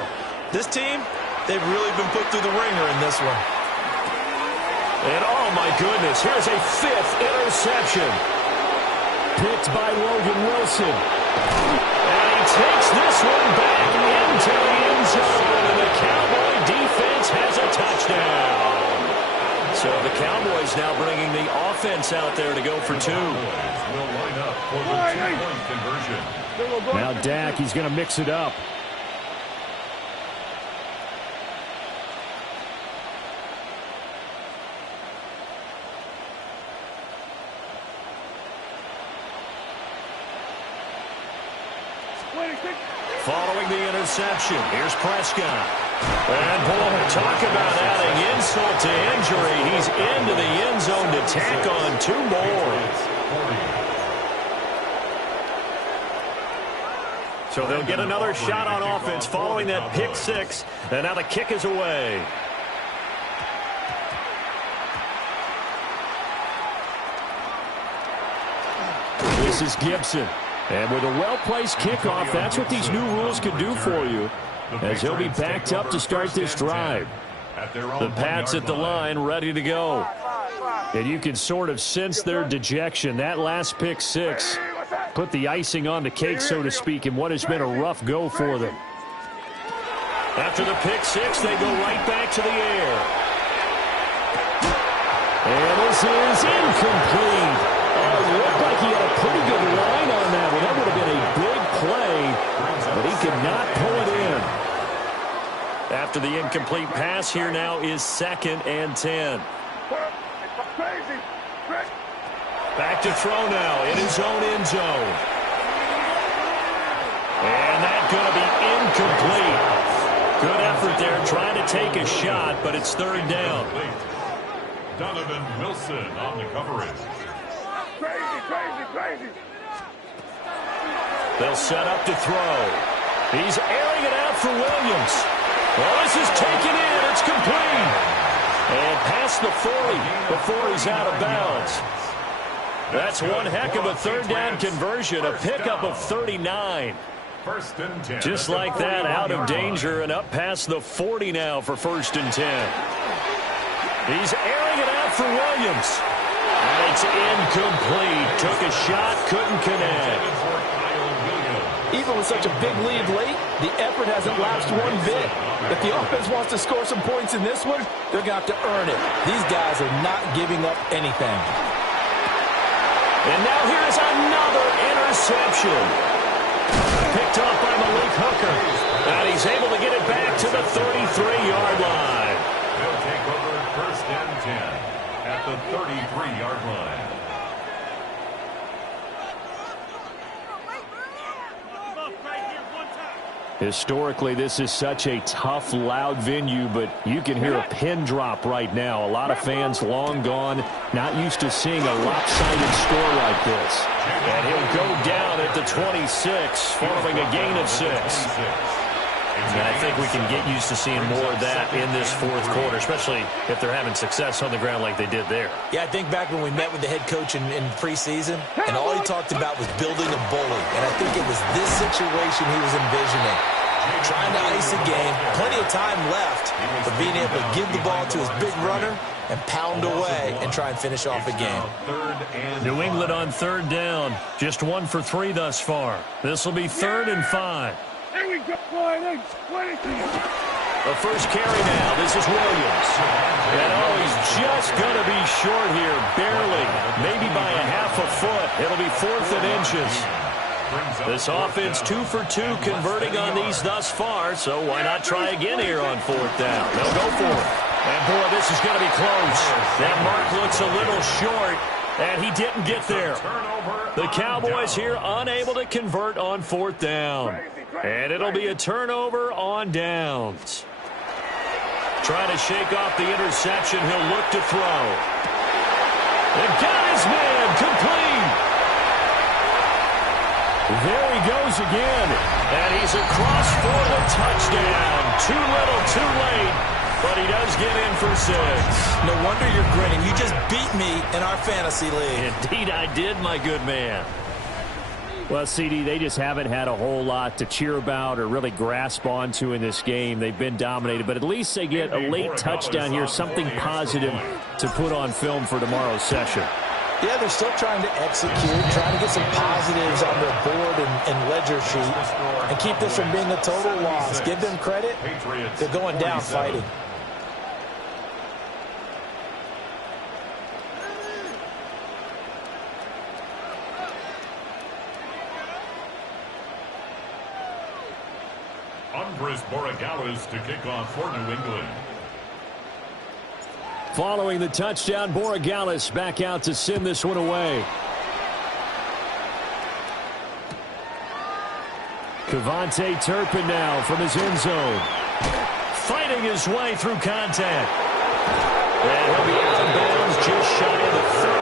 This team, they've really been put through the ringer in this one. And oh my goodness, here's a 5th interception. Picked by Logan Wilson. And he takes this one back into the end zone. And the Cowboy defense has a touchdown. So the Cowboys now bringing the offense out there to go for 2. Will line up for the 2-point conversion. Now Dak, he's going to mix it up. Following the interception, here's Prescott. And boy, talk about adding insult to injury. He's into the end zone to tack on 2 more. So they'll get another shot on offense following that pick 6. And now the kick is away. This is Gibson. And with a well-placed kickoff, that's what these new rules can do for you, as he'll be backed up to start this drive. The Pats at the line, ready to go. And you can sort of sense their dejection. That last pick 6 put the icing on the cake, so to speak, in what has been a rough go for them. After the pick 6, they go right back to the air. And this is incomplete. It looked like he had a pretty good line on that one. That would have been a big play, but he could not pull it in. After the incomplete pass, here now is 2nd and 10. Back to throw now in his own end zone. And that's going to be incomplete. Good effort there trying to take a shot, but it's 3rd down. Donovan Wilson on the coverage. Crazy. They'll set up to throw. He's airing it out for Williams. Well, this is taken in. It's complete. And past the 40 before he's out of bounds. That's one heck of a third down conversion, a pickup of 39. First and 10. Just like that, out of danger and up past the 40 now for first and 10. He's airing it out for Williams. And it's incomplete. Took a shot, couldn't connect. Even with such a big lead late, the effort hasn't lapsed one bit. If the offense wants to score some points in this one, they're going to have to earn it. These guys are not giving up anything. And now here's another interception. Picked off by Malik Hooker. And he's able to get it back to the 33-yard line. They'll take over first and 10 at the 33-yard line. Historically, this is such a tough, loud venue, but you can hear a pin drop right now. A lot of fans long gone, not used to seeing a lopsided score like this. And he'll go down at the 26, forcing a gain of 6. And I think we can get used to seeing more of that in this fourth quarter, especially if they're having success on the ground like they did there. Yeah, I think back when we met with the head coach in preseason, and all he talked about was building a bully. And I think it was this situation he was envisioning. Trying to ice a game, plenty of time left, but being able to give the ball to his big runner and pound away and try and finish off a game. New England on third down. Just 1 for 3 thus far. This will be 3rd and 5. Here we go. The first carry now. This is Williams. And he's just going to be short here, barely, maybe by a half a foot. It'll be 4th and inches. This offense 2 for 2 converting on these thus far, so why not try again here on 4th down? They'll go for it. And, boy, this is going to be close. That mark looks a little short, and he didn't get there. The Cowboys here unable to convert on 4th down. And it'll be a turnover on downs. Trying to shake off the interception. He'll look to throw. And got his man complete. There he goes again. And he's across for the touchdown. Too little, too late. But he does get in for 6. No wonder you're grinning. You just beat me in our fantasy league. Indeed I did, my good man. Well, CD, they just haven't had a whole lot to cheer about or really grasp onto in this game. They've been dominated, but at least they get a late touchdown here, something positive to put on film for tomorrow's session. Yeah, they're still trying to execute, trying to get some positives on their board and ledger sheet and keep this from being a total loss. Give them credit. They're going down fighting. Andres Borregales to kick off for New England. Following the touchdown, Borregales back out to send this one away. Kevontae Turpin now from his end zone. Fighting his way through contact. And he'll be out of bounds just shy of the 30.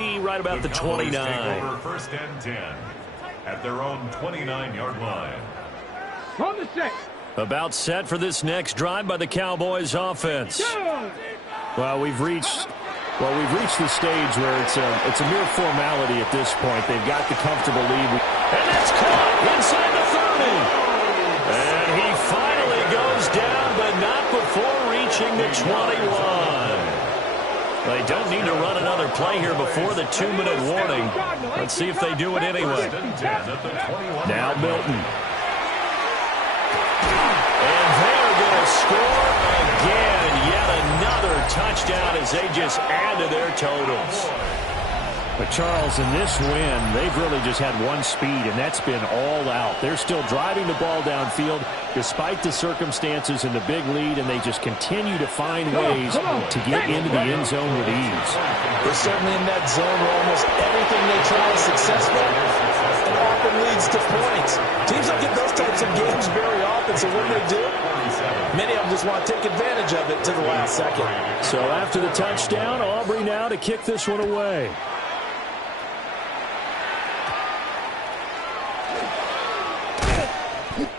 Right about the 29. Take over first and 10 at their own 29-yard line. On the set. About set for this next drive by the Cowboys offense. Well, we've reached the stage where it's a mere formality at this point. They've got the comfortable lead. And that's caught inside the 30. And he finally goes down, but not before reaching the 21. They don't need to run another play here before the 2-minute warning. Let's see if they do it anyway. Now Milton. And they're going to score again. Yet another touchdown as they just add to their totals. But, Charles, in this win, they've really just had one speed, and that's been all out. They're still driving the ball downfield despite the circumstances and the big lead, and they just continue to find ways to get into the end zone with ease. They're certainly in that zone where almost everything they try is successful and often leads to points. Teams don't get those types of games very often, so what do? Many of them just want to take advantage of it to the last second. So after the touchdown, Aubrey now to kick this one away.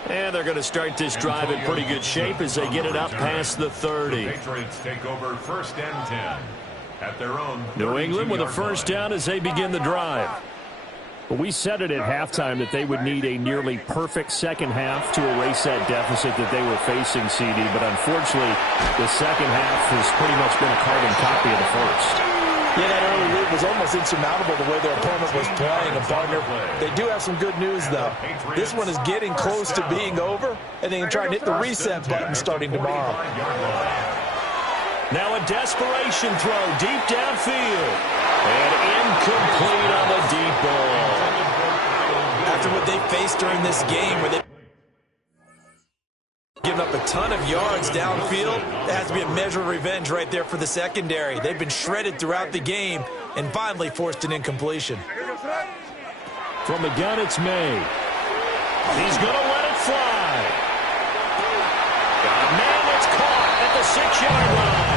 And they're going to start this drive in pretty good shape as they get it up past the 30. The Patriots take over first and 10 at their own. New England with a first down as they begin the drive. Well, we said it at halftime that they would need a nearly perfect second half to erase that deficit that they were facing, CD. But unfortunately, the second half has pretty much been a carbon copy of the first. Yeah, that early lead was almost insurmountable the way their opponent was playing, and partner. They do have some good news, though. This one is getting close to being over, and they can try and hit the reset button starting tomorrow. Now a desperation throw deep downfield. And incomplete on the deep ball. After what they faced during this game where they giving up a ton of yards downfield, that has to be a measure of revenge right there for the secondary. They've been shredded throughout the game and finally forced an incompletion. From the gun, it's May. He's going to let it fly. Man, it's caught at the 6-yard line.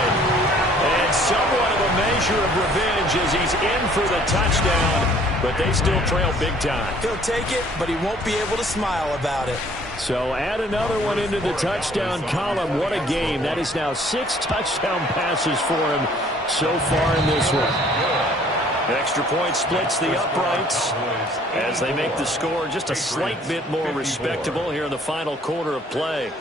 And somewhat of a measure of revenge as he's in for the touchdown, but they still trail big time. He'll take it, but he won't be able to smile about it. So add another one into the touchdown column. What a game. That is now 6 touchdown passes for him so far in this one. Extra point splits the uprights as they make the score just a slight bit more respectable here in the final quarter of play.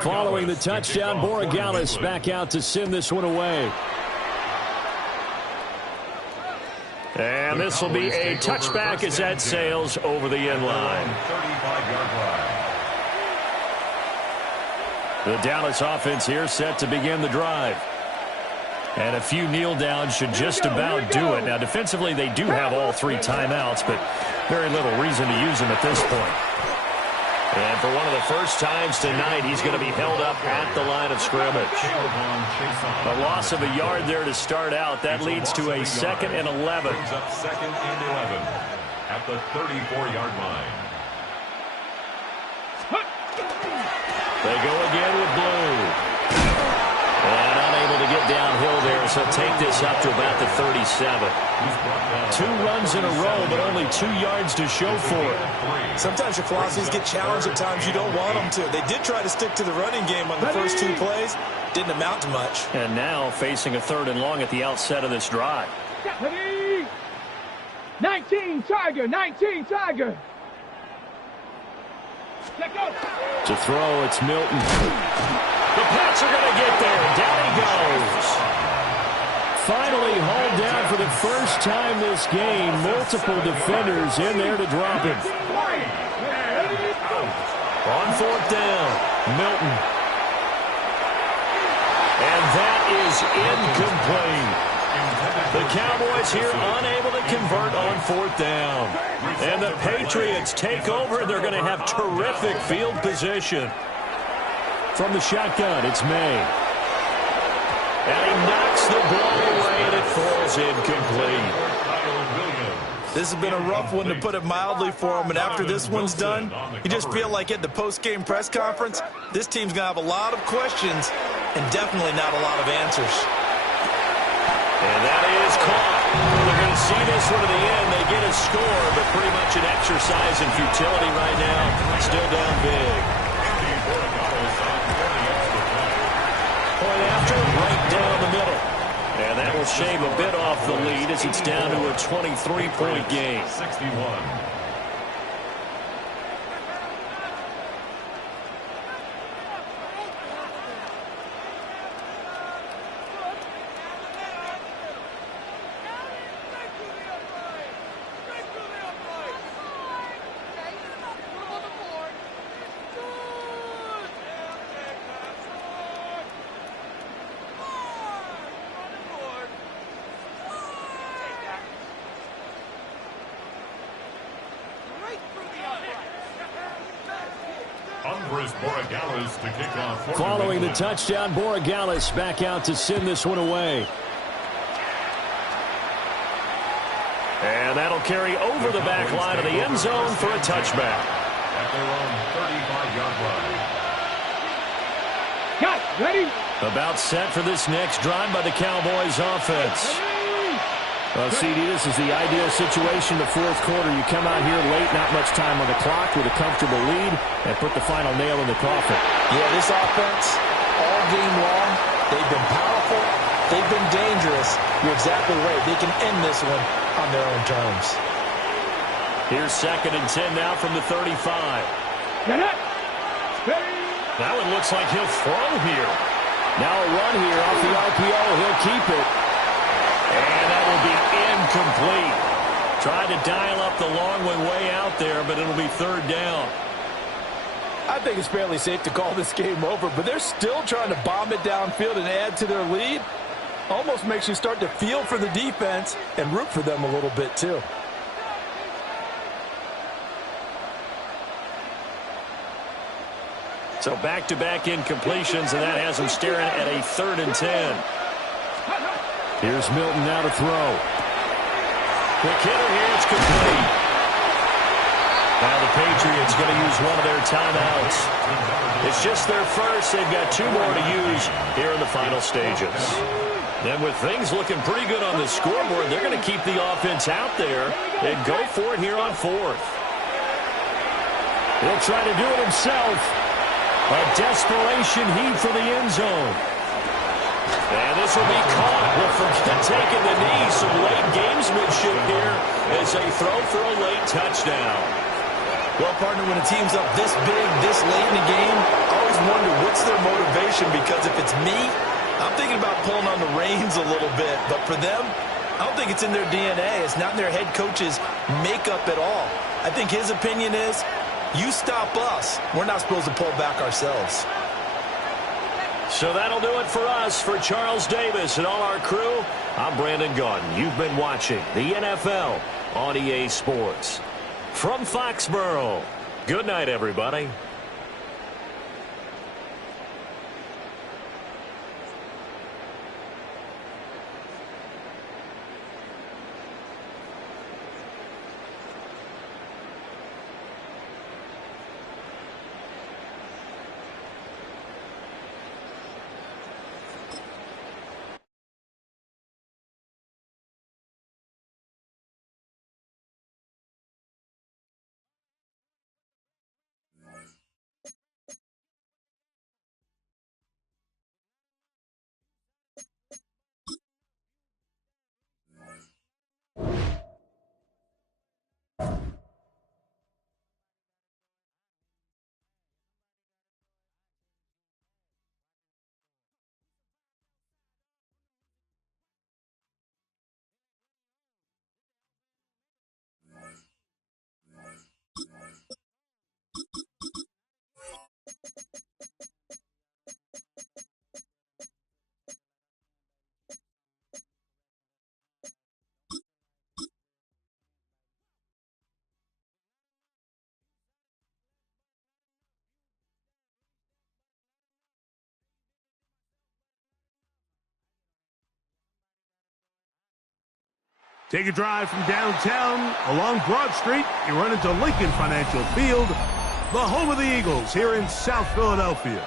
Following the touchdown, Borregales back out to send this one away. And this will be a touchback as that sails over the end line. The Dallas offense here set to begin the drive. And a few kneel downs should just about do it. Now, defensively, they do have all 3 timeouts, but very little reason to use them at this point. And for one of the first times tonight, he's going to be held up at the line of scrimmage. A loss of a yard there to start out. That leads to a 2nd and 11. Brings up 2nd and 11 at the 34-yard line. They go again with Blue. And unable to get downhill there, so take this up to about the 37. 2 runs in a row, but only 2 yards to show for it. Sometimes your philosophies get challenged at times you don't want them to. They did try to stick to the running game on the first 2 plays. Didn't amount to much. And now facing a 3rd and long at the outset of this drive. 19 Tiger, 19 Tiger. To throw, it's Milton. The Pats are going to get there. Down he goes. Finally hauled down for the first time this game. Multiple defenders in there to drop him. On 4th down, Milton. And that is incomplete. The Cowboys here unable to convert on 4th down. And the Patriots take over. They're going to have terrific field position. From the shotgun, it's May. And he knocks the ball away, and it falls incomplete. This has been a rough one, to put it mildly, for them. And after this one's done, you just feel like at the post-game press conference, this team's going to have a lot of questions and definitely not a lot of answers. And that is caught. They're going to see this one to the end. They get a score, but pretty much an exercise in futility right now. Still down big. Point after, right down the middle. And that will shave a bit off the lead as it's down to a 23-point game. 61. To kick off. Following the touchdown, Borregales back out to send this one away. And that'll carry over the back line of the end zone for a touchback. At their own 35-yard line. Got ready. About set for this next drive by the Cowboys offense. Well, CD, this is the ideal situation, the fourth quarter. You come out here late, not much time on the clock, with a comfortable lead, and put the final nail in the coffin. Yeah, this offense, all game long, they've been powerful, they've been dangerous. You're exactly right. They can end this one on their own terms. Here's 2nd and 10 now from the 35. That one looks like he'll throw here. Now a run here off the RPO. He'll keep it. And that will be incomplete. Tried to dial up the long one way out there, but it'll be 3rd down. I think it's fairly safe to call this game over, but they're still trying to bomb it downfield and add to their lead. Almost makes you start to feel for the defense and root for them a little bit too. So back-to-back incompletions, and that has them staring at a 3rd and 10. Here's Milton now to throw. Quick hitter here, it's complete. Now the Patriots going to use one of their timeouts. It's just their first. They've got 2 more to use here in the final stages. And with things looking pretty good on the scoreboard, they're going to keep the offense out there and go for it here on 4th. He'll try to do it himself. A desperation heave for the end zone. And this will be caught. Well, forget taking the knee. Some late gamesmanship here as they throw for a late touchdown. Well, partner, when a team's up this big, this late in the game, I always wonder what's their motivation, because if it's me, I'm thinking about pulling on the reins a little bit. But for them, I don't think it's in their DNA. It's not in their head coach's makeup at all. I think his opinion is, you stop us, we're not supposed to pull back ourselves. So that'll do it for us. For Charles Davis and all our crew, I'm Brandon Gaudin. You've been watching the NFL on EA Sports. From Foxborough, good night, everybody. Take a drive from downtown along Broad Street. You run into Lincoln Financial Field, the home of the Eagles here in South Philadelphia.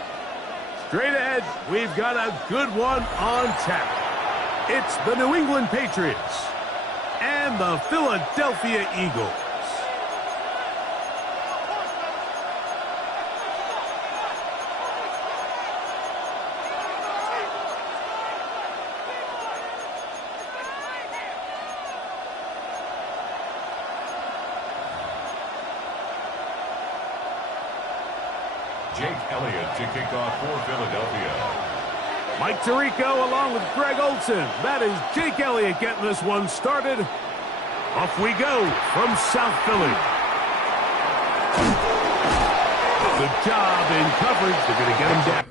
Straight ahead, we've got a good one on tap. It's the New England Patriots and the Philadelphia Eagles. Jake Elliott to kick off for Philadelphia. Mike Tirico along with Greg Olson. That is Jake Elliott getting this one started. Off we go from South Philly. Good job in coverage. They're going to get him down.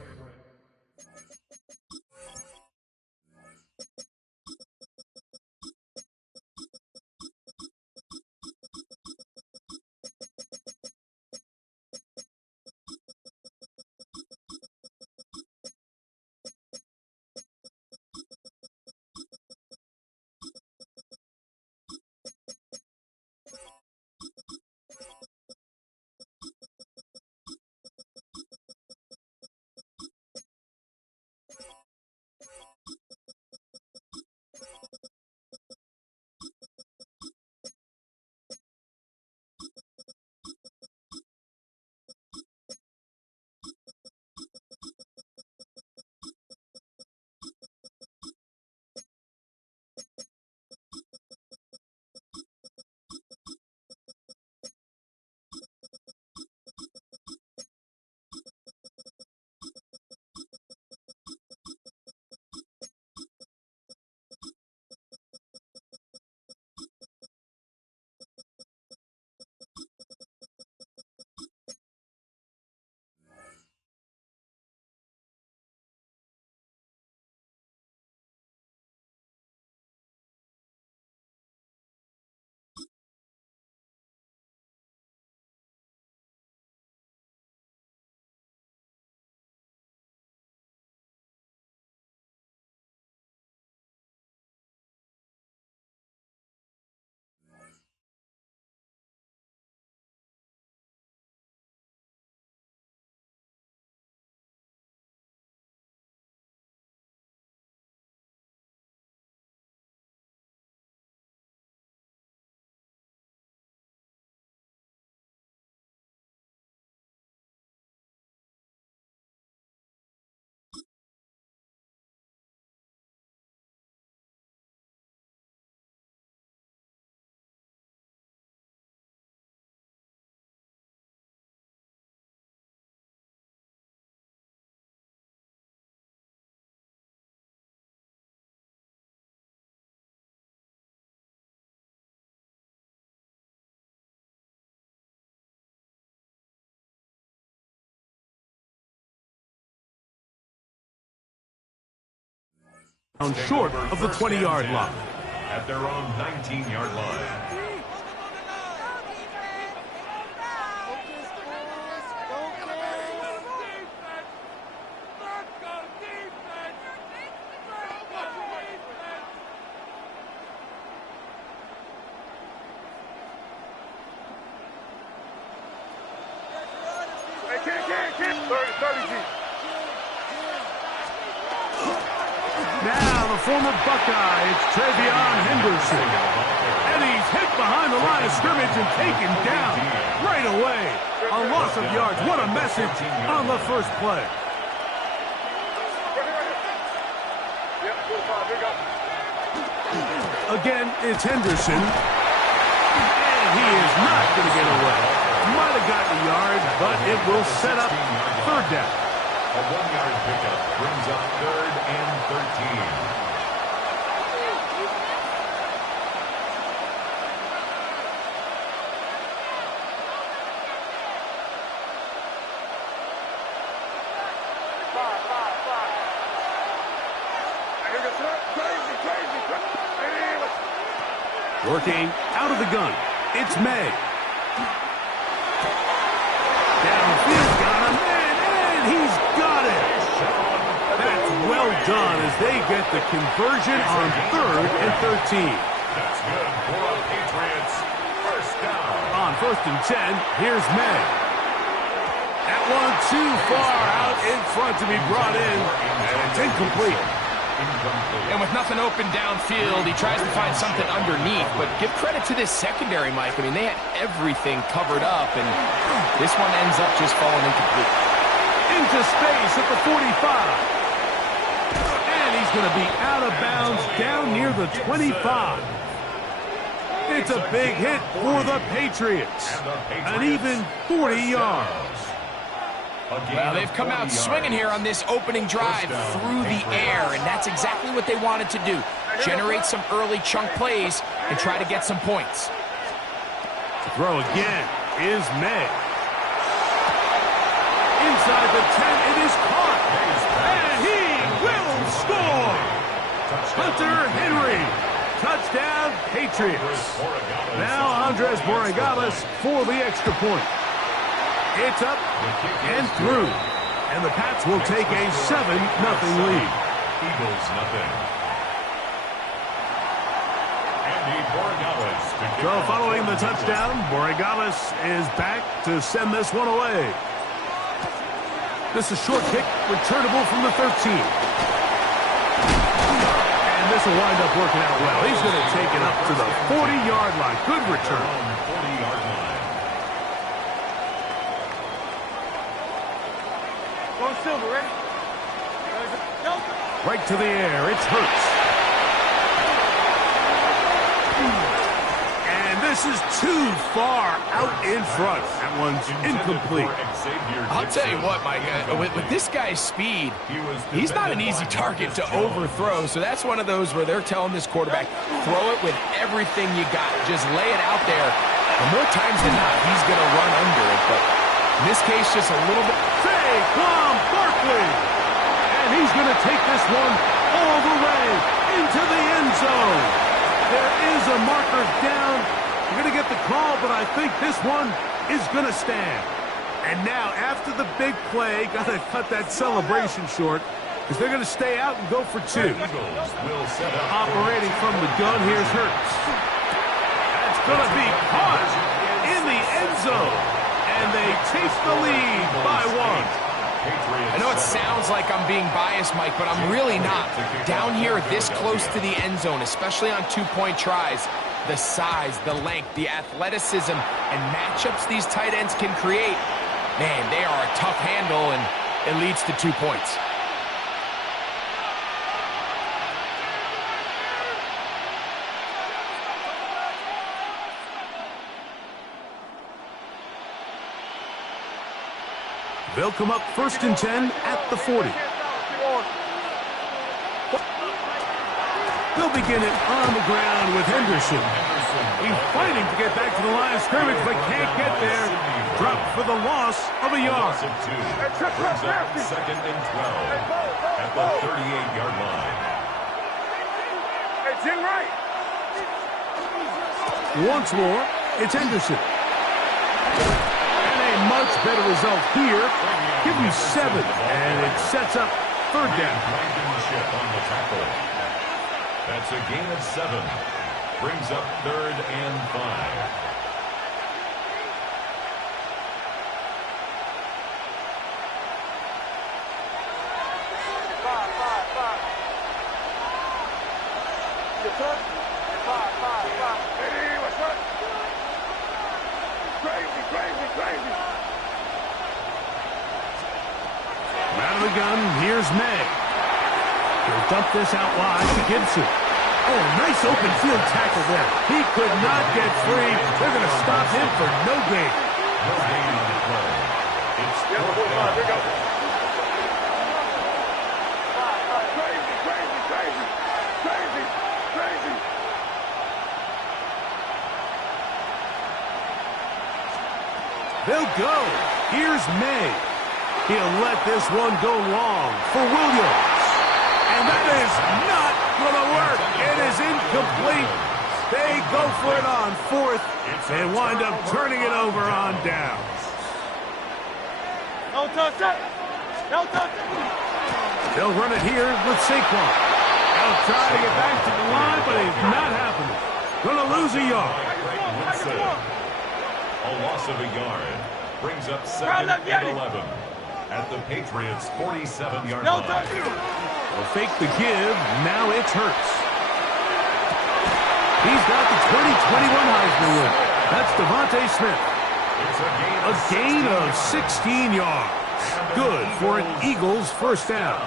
Short of the 20-yard line. At their own 19-yard line. Hey, 30 deep. Now the former Buckeye, it's Trevion Henderson. And he's hit behind the line of scrimmage and taken down right away. A loss of yards. What a message on the first play. Again, it's Henderson. And he is not going to get away. Might have gotten a yard, but it will set up third down. A 1-yard pickup brings up 3rd and 13. Working out of the gun. It's May. Downfield got him, and he's got it. That's well done as they get the conversion on 3rd and 13. That's good for the Patriots. First down. On 1st and 10, here's May. That one too far out in front to be brought in, and it's incomplete. And with nothing open downfield, he tries to find something underneath. But give credit to this secondary, Mike. I mean, they had everything covered up, and this one ends up just falling incomplete. Into space at the 45. And he's going to be out of bounds down near the 25. It's a big hit for the Patriots. An even 40 yards. Well, they've come out swinging here on this opening drive through the air, and that's exactly what they wanted to do. Generate some early chunk plays and try to get some points. To throw again is May. Inside the 10, it is caught. And he will score. Hunter Henry. Touchdown, Patriots. Now Andres Borregales for the extra point. It's up and through. And the Pats will take a 7-0 lead. Eagles nothing. Andy Borregales. So following the touchdown, Borregales is back to send this one away. This is short kick, returnable from the 13. And this will wind up working out well. He's going to take it up to the 40-yard line. Good return. 40-yard line. Silver, ready? Right to the air. It's Hurts. And this is too far out in front. That one's incomplete. I'll tell you what, Mike, with this guy's speed, he's not an easy target to overthrow. So that's one of those where they're telling this quarterback, throw it with everything you got. Just lay it out there. And more times than not, he's going to run under it. But in this case, just a little bit. Saquon Barkley. And he's going to take this one all the way into the end zone. There is a marker down. You're going to get the call, but I think this one is going to stand. And now, after the big play, got to cut that celebration short because they're going to stay out and go for two. Operating from the gun, here's Hurts. That's going to be caught in the end zone. And they take the lead by one. I know it sounds like I'm being biased, Mike, but I'm really not. Down here this close to the end zone, especially on two-point tries, the size, the length, the athleticism, and matchups these tight ends can create, man, they are a tough handle, and it leads to 2 points. They'll come up 1st and 10 at the 40. They'll begin it on the ground with Henderson. He's fighting to get back to the line of scrimmage, but can't get there. Dropped for the loss of a yard. 2nd and 12 at the 38-yard line. Hey, Jim Wright. Once more, it's Henderson. Much better result here. Give him 7, and it sets up 3rd down. Blankenship on the tackle. That's a gain of 7. Brings up 3rd and 5. Hey, what's up? Crazy. Out of the gun, here's May. He'll dump this out wide to Gibson. Oh, nice open field tackle there. He could not get free. They're going to stop him for no gain. No gain on the play. It's 4th down. Here we go. Crazy. They'll go. Here's May. He'll let this one go long for Williams. And that is not going to work. It is incomplete. They go for it on 4th and wind up turning it over on downs. No touch it. They'll run it here with Saquon. They'll try to get back to the line, but it's not happening. Gonna lose a yard. A loss of a yard brings up second and 11 at the Patriots' 47-yard line. They'll fake the give. Now it's Hurts. He's got the 2021 Heisman winner. That's Devontae Smith. It's A gain of 16 yards. Good for an Eagles first down.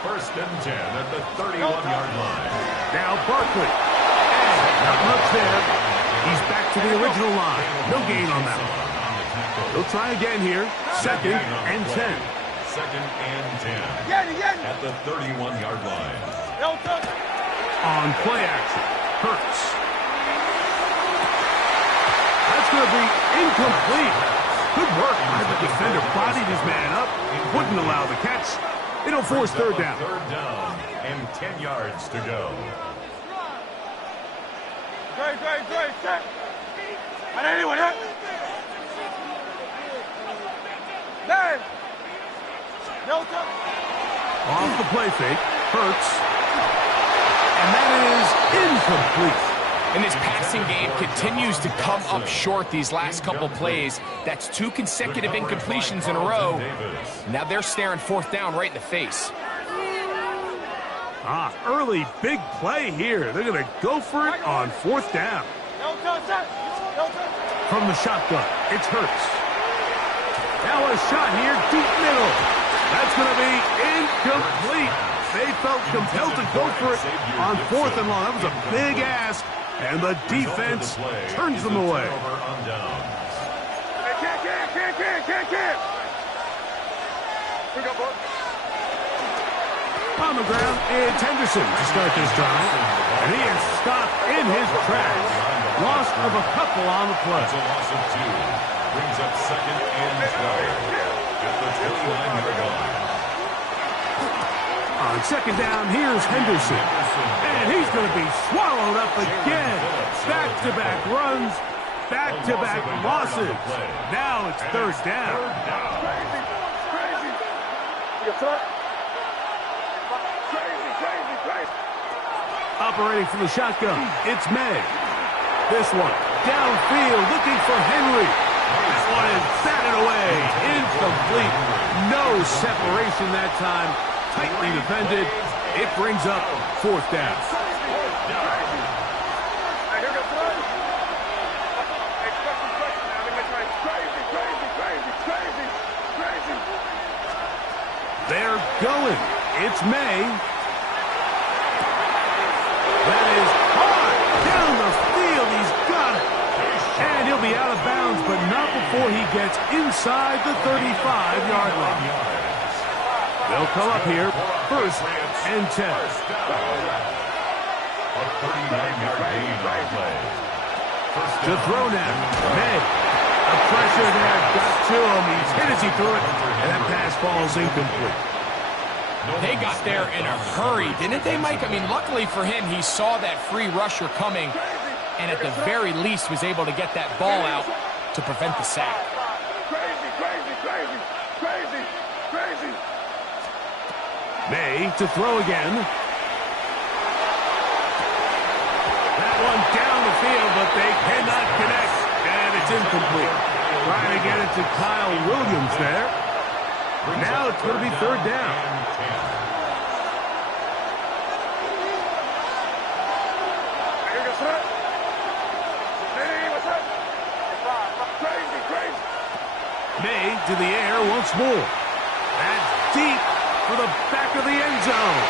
First and 10 at the 31-yard line. Now Barkley. And not much there. He's back to the original line. No gain on that one. They'll try again here. Second and 10. Second and 10 at the 31-yard line. On play action, Hurts. That's going to be incomplete. Good work by the defender. Bodied his man up. Wouldn't allow the catch. It'll force third down. Third down and 10 yards to go. Off the play fake, Hurts. And that is incomplete. And this passing game continues to come up short these last couple plays. That's 2 consecutive incompletions in a row. Now they're staring fourth down right in the face. Early big play here. They're going to go for it on fourth down. From the shotgun, it's Hurts. Now a shot here, deep middle. That's going to be incomplete. They felt compelled to go for it on fourth and long. That was a big ask, and the defense turns them away. On the ground, it's Henderson to start this drive, and he is stopped in his tracks. Loss of a couple on the play. It's a loss of 2. Brings up second and 12 at the 29-yard line. On second down, here's Henderson. And he's going to be swallowed up again. Back-to-back runs, back-to-back losses. Now it's third down. Operating from the shotgun, it's May. This one, downfield, looking for Henry. That one is batted away, incomplete. No separation that time. Tightly defended. It brings up fourth down. They're going. It's May. That is hard. Down the field. He's got it. And he'll be out of bounds, but not before he gets inside the 35-yard line. They'll come up here, first and 10. A 39-yard gain on play. To throw now, May. A pressure there, got to him. He's hit as he threw it, and that pass falls incomplete. They got there in a hurry, didn't they, Mike? I mean, luckily for him, he saw that free rusher coming, and at the very least was able to get that ball out to prevent the sack. May to throw again. That one down the field, but they cannot connect. And it's incomplete. Trying to get it to Kyle Williams there. Now it's going to be third down. May to the air once more. That's deep for the back of the end zone.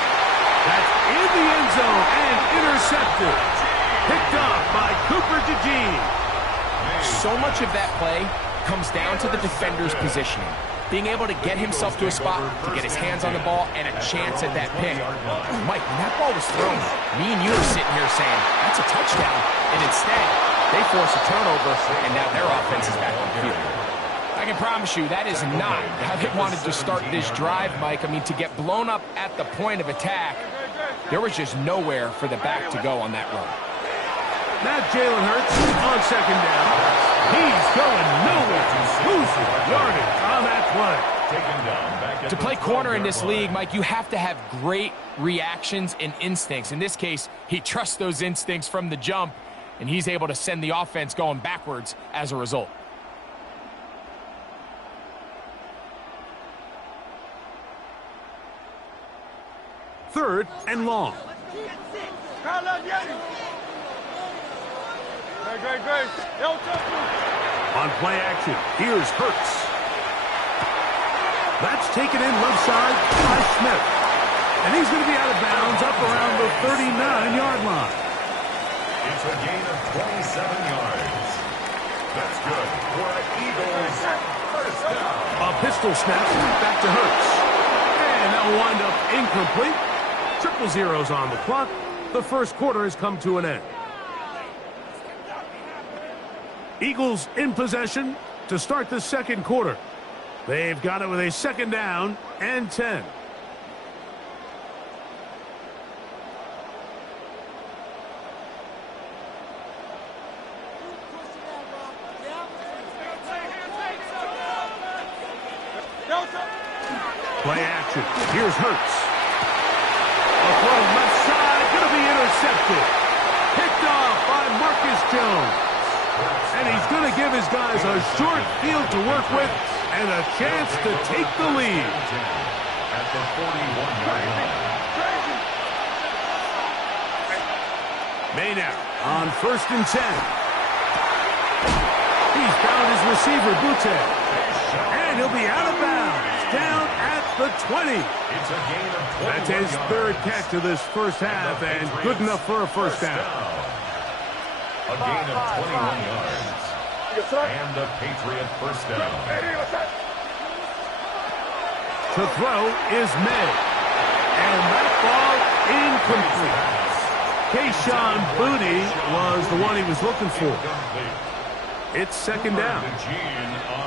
That's in the end zone and intercepted. Picked up by Cooper DeJean. So much of that play comes down to the defender's positioning. Being able to get himself to a spot, to get his hands on the ball, and a chance at that pick. Mike, when that ball was thrown, me and you were sitting here saying, that's a touchdown. And instead, they force a turnover, and now their offense is back on the field. I can promise you that is not how they wanted to start this drive, Mike. I mean, to get blown up at the point of attack, there was just nowhere for the back to go on that run. Now Jalen Hurts on second down. He's going nowhere. Losing yardage on that play. Taken down back at To play corner in this league, Mike, you have to have great reactions and instincts. In this case, he trusts those instincts from the jump, and he's able to send the offense going backwards as a result. Third and long. On play action, here's Hurts. That's taken in left side by Smith. And he's going to be out of bounds up around the 39-yard line. It's a gain of 27 yards. That's good for an Eagles first down. A pistol snap back to Hurts. And that will wind up incomplete. Triple zeros on the clock. The first quarter has come to an end. Eagles in possession to start the second quarter. They've got it with a second down and 10. Play action. Here's Hurts. A throw left side, going to be intercepted. Picked off by Marcus Jones. And he's going to give his guys a short field to work with and a chance to take the lead. At the 41-yard line. May now on 1st and 10. He's found his receiver, Butte. And he'll be out of bounds. Down at the 20. It's a gain of 21 That's his third catch of this first half and good enough for a first down. A gain of 21 yards. And the Patriot first down. To throw is May. And that ball incomplete. Kayshon Boutte was the one he was looking for. It's second down.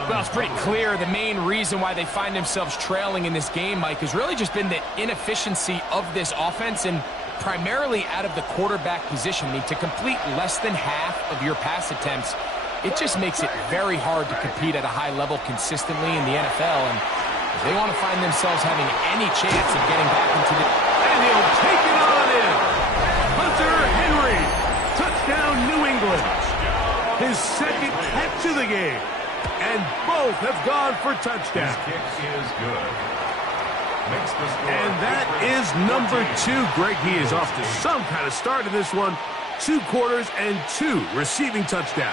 Well, it's pretty clear the main reason why they find themselves trailing in this game, Mike, has really just been the inefficiency of this offense and primarily out of the quarterback position. I mean, to complete less than half of your pass attempts, it just makes it very hard to compete at a high level consistently in the NFL. And if they want to find themselves having any chance of getting back into the... And he'll take it on in. Hunter Henry. Touchdown, New England. His second catch of the game. And both have gone for touchdowns. His kick is good. Makes the score. And that is number 2. Greg, he is off to some kind of start in this one. 2 quarters and 2 receiving touchdowns.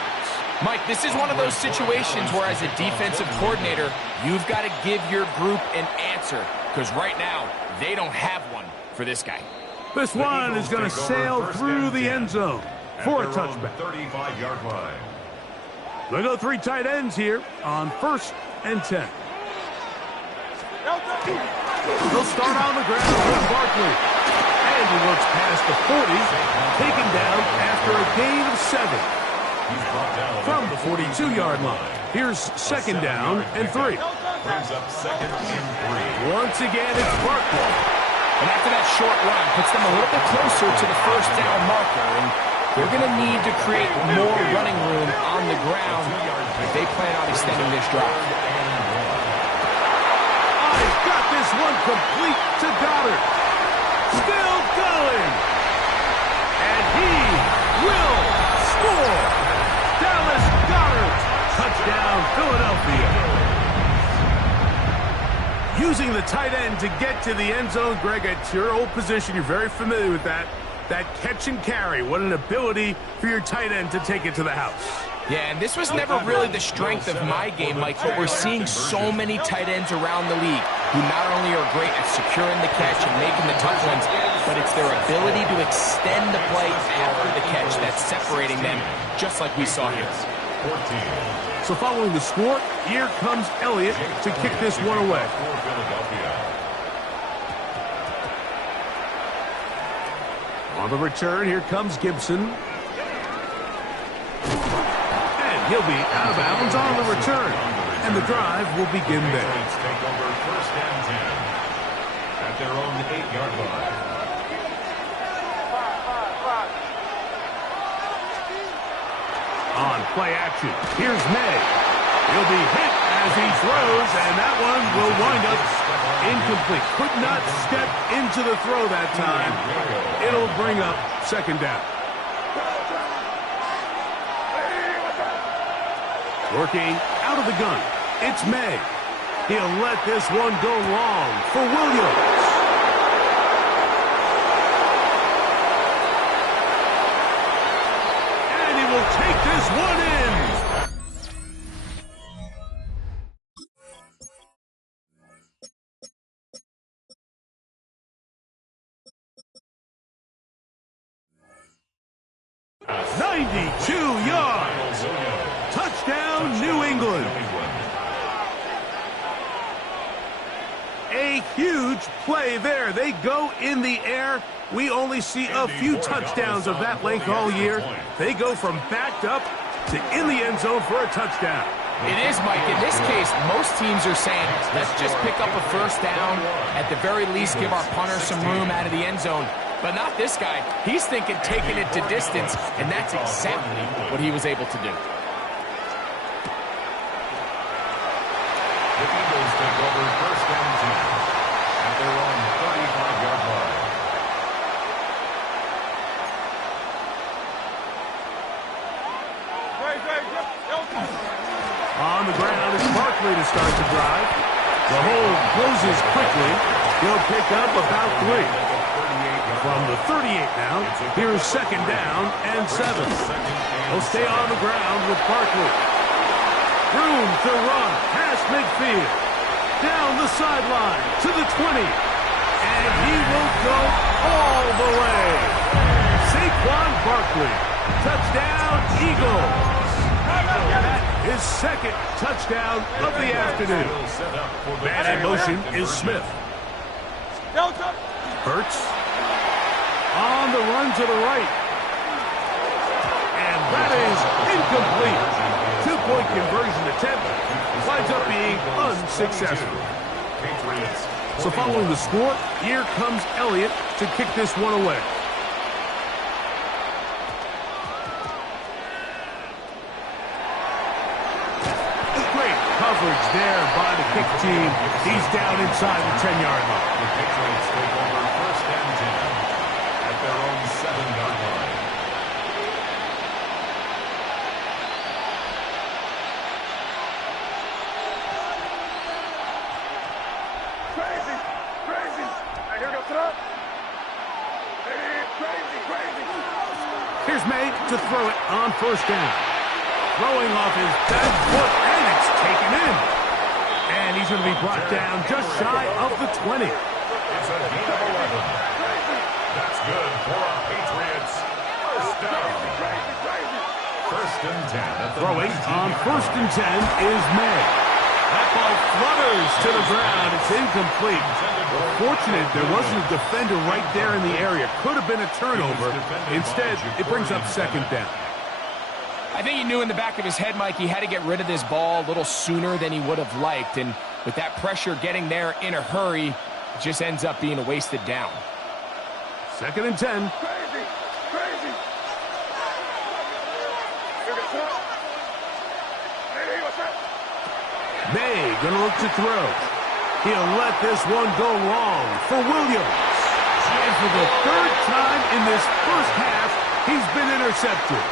Mike, this is one of those situations where as a defensive coordinator, you've got to give your group an answer. Because right now, they don't have one for this guy. This one is going to sail through the end zone for a touchback. 35-yard line. They go 3 tight ends here on 1st and 10. They'll start on the ground with Barkley. And he looks past the 40, taken down after a gain of 7. From the 42-yard line. Here's second down and 3. Brings up second and 3. Once again, it's Barkley. And after that short run, puts them a little bit closer to the first down marker. And they're going to need to create more running room on the ground if they plan on extending this drive. He's got this one complete to Goddard. Still going. And he will score. Dallas Goddard. Touchdown, Philadelphia. Using the tight end to get to the end zone, Greg, it's your old position. You're very familiar with that. That catch and carry. What an ability for your tight end to take it to the house. Yeah, and this was never really the strength of my game, Mike, but we're seeing so many tight ends around the league who not only are great at securing the catch and making the tough ones, but it's their ability to extend the play after the catch that's separating them, just like we saw here. 14. So following the score, here comes Elliott to kick this one away. On the return, here comes Gibson. And he'll be out of bounds on the return. And the drive will begin there. Take over first and 10 at their own 8-yard line. On play action, here's May. He'll be hit as he throws, and that one will wind up incomplete. Could not step into the throw that time. It'll bring up second down. Working out of the gun, it's May. He'll let this one go long for Williams. And he will take this one in. yards. Touchdown, New England. A huge play there. They go in the air. We only see a few touchdowns of that length all year. They go from backed up to in the end zone for a touchdown. It is, Mike. In this case, most teams are saying, let's just pick up a first down. At the very least, give our punter some room out of the end zone. But not this guy. He's thinking taking it to distance, and that's exactly what he was able to do. The Eagles take over first and 10 at their own 35-yard line. On the ground is Barkley to start the drive. The hold closes quickly. He'll pick up about 3. From the 38 now, here's second down and 7. He'll stay on the ground with Barkley. Room to run past midfield. Down the sideline to the 20. And he will go all the way. Saquon Barkley. Touchdown, Eagles. His second touchdown of the afternoon. Man in motion is Smith. Hurts. On the run to the right. And that is incomplete. Two-point conversion attempt winds up being unsuccessful. So following the score, here comes Elliott to kick this one away. Coverage there by the kick team. He's down inside the 10-yard line. The Patriots take over first and 10 at their own 7-yard line. Crazy, crazy. Now here goes throw. Crazy, crazy. Here's May to throw it on first down. Throwing off his back foot, and it's taken in. And he's going to be brought down just shy of the 20. It's a gain of 11. That's good for our Patriots. First down. First and 10 at the Throwing on first and 10 is May. That ball flutters to the ground. It's incomplete. Fortunate there wasn't a defender right there in the area. Could have been a turnover. Instead, it brings up second down. I think he knew in the back of his head, Mike, he had to get rid of this ball a little sooner than he would have liked. And with that pressure getting there in a hurry, it just ends up being a wasted down. Second and 10. Crazy, crazy. Here goes throw. Hey, what's up? May going to look to throw. He'll let this one go long for Williams. And for the third time in this first half, he's been intercepted.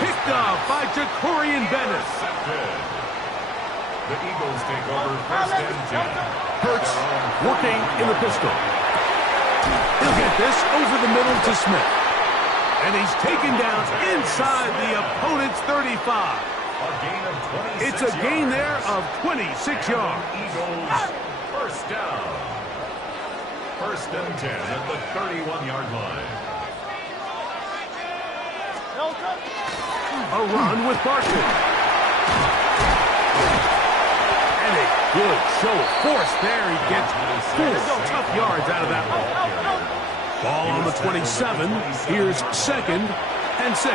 Picked up by Jacorian Bennett. The Eagles take over first and 10. Hurts working in the pistol. He'll get this over the middle to Smith. And he's taken down inside the opponent's 35. A gain of 26 It's a gain there of 26 yards. Eagles first down. First and 10 at the 31-yard line. A run with Barkley. And a good show of force there. He gets 4 tough yards out of that ball. Ball on the 27. Here's second and 6.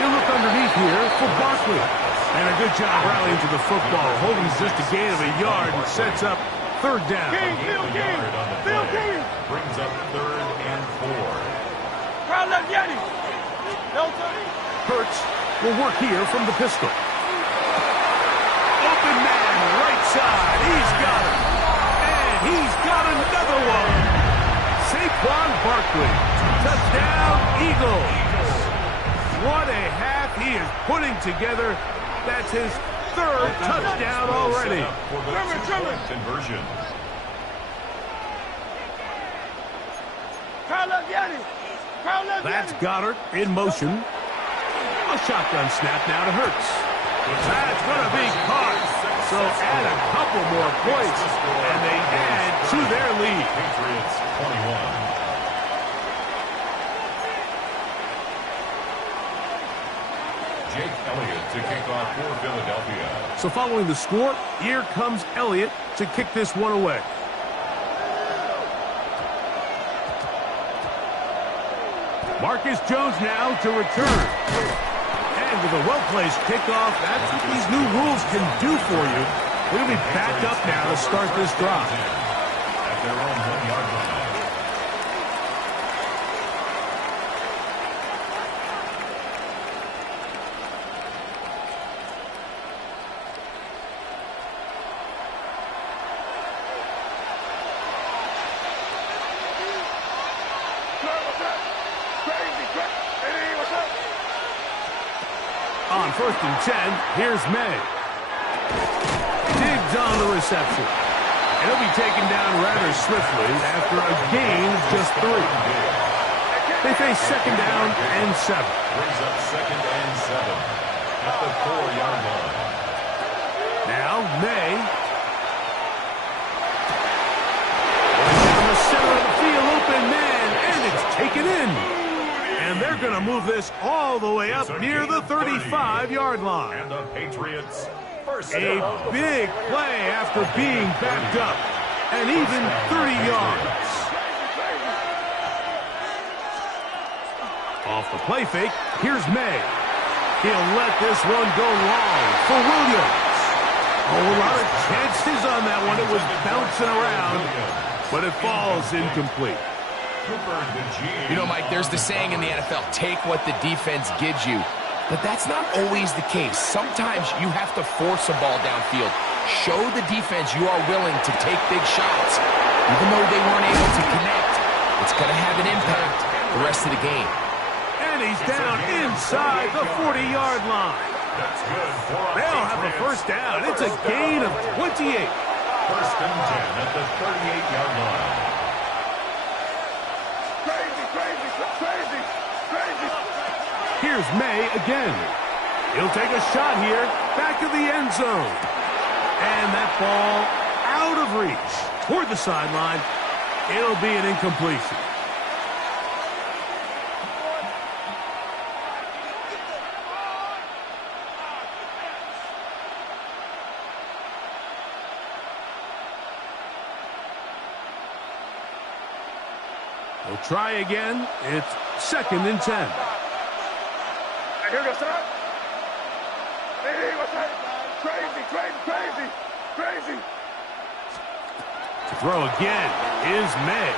He'll look underneath here for Barkley. And a good job rallying to the football. Holding just a gain of a yard and sets up third down. Brings up third and 4. Crowd left Yeti. Hurts will work here from the pistol. Open man, right side. He's got it. And he's got another one. Saquon Barkley. Touchdown, Eagles. What a half he is putting together. That's his third touchdown already. Conversion. That's Goddard in motion. A shotgun snap now to Hurts. That's going to be caught. So add a couple more points, and they add to their lead. Patriots 21. Jake Elliott to kick off for Philadelphia. So following the score, here comes Elliott to kick this one away. Marcus Jones now to return. And with a well-placed kickoff, that's what these new rules can do for you. We'll be back up now to start this drive. At their own 1-yard line. On 1st and 10, here's May. Diggs on the reception. And he'll be taken down rather swiftly after a gain of just 3. They face 2nd down and 7. Brings up 2nd and 7 at the 4-yard line. Now May. Down the center of the field, open man, and it's taken in. And they're going to move this all the way up near the 35-yard line. And the Patriots first A big play after being backed up. And even 30 yards. Off the play fake, here's May. He'll let this one go long for Williams. Oh, a lot of chances on that one. It was bouncing around, but it falls incomplete. You know, Mike, there's the saying in the NFL, take what the defense gives you. But that's not always the case. Sometimes you have to force a ball downfield. Show the defense you are willing to take big shots. Even though they weren't able to connect, it's going to have an impact the rest of the game. And he's down inside the 40-yard line. That's good for a They'll have a first down. It's a gain of 28. 1st and 10 at the 38-yard line. Here's May again. He'll take a shot here, back of the end zone. And that ball out of reach toward the sideline. It'll be an incompletion. We'll try again. It's 2nd and 10. Here goes up. Hey, what's that? Crazy. To throw again is May.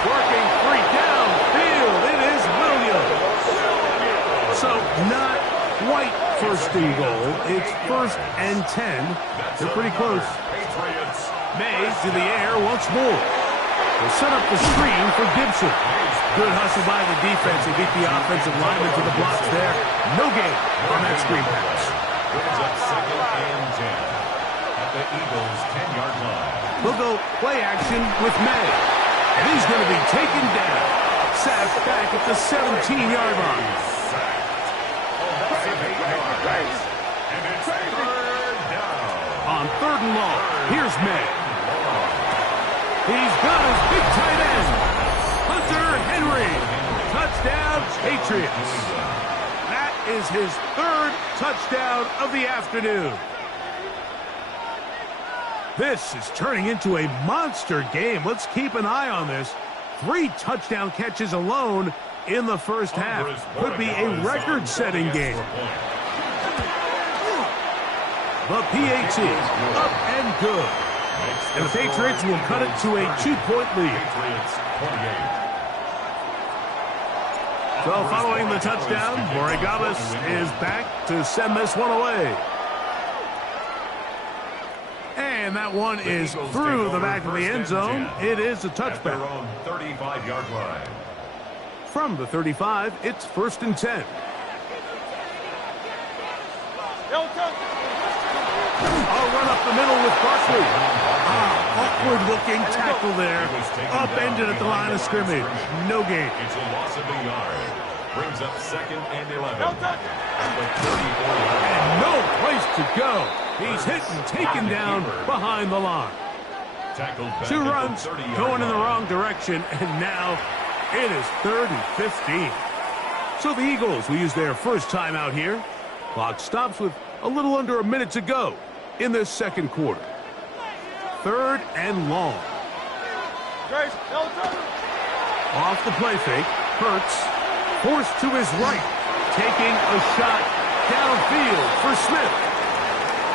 Working 3 downfield. It is Williams. So not quite 1st and goal. It's 1st and 10. They're pretty close. May to the air once more. They'll set up the screen for Gibson. Good hustle by the defense. They beat the offensive lineman to the blocks there. No gain on that screen pass. Brings up 2nd and 10 at the Eagles' 10-yard line. We'll go play action with May. And he's going to be taken down. Sacked back at the 17-yard line. And it's 3rd down. On 3rd and long, here's May. He's got his big tight end. Hunter Henry. Touchdown, Patriots. That is his 3rd touchdown of the afternoon. This is turning into a monster game. Let's keep an eye on this. 3 touchdown catches alone in the first half. Could be a record-setting game. The PAT up and good. And the Patriots will cut it to a 2-point lead. Patriots 28. So following the touchdown, Borregales is back to send this one away. And that one is through the back of the end zone. It is a touchback. Their own 35-yard line. From the 35, it's 1st and 10. I'll run up the middle with Barkley. Awkward-looking tackle there. Upended at the line of scrimmage. No gain. It's a loss of a yard. Brings up 2nd and 11. At the 34-yard line. And no place to go. He's hit and taken down behind the line. Tackled back 2 at the runs 30-yard going in the line. wrong direction, and now it is 3rd and 15. So the Eagles will use their first time out here. Clock stops with a little under a minute to go in this second quarter. 3rd and long. Off the play fake, Hurts forced to his right, taking a shot downfield for Smith.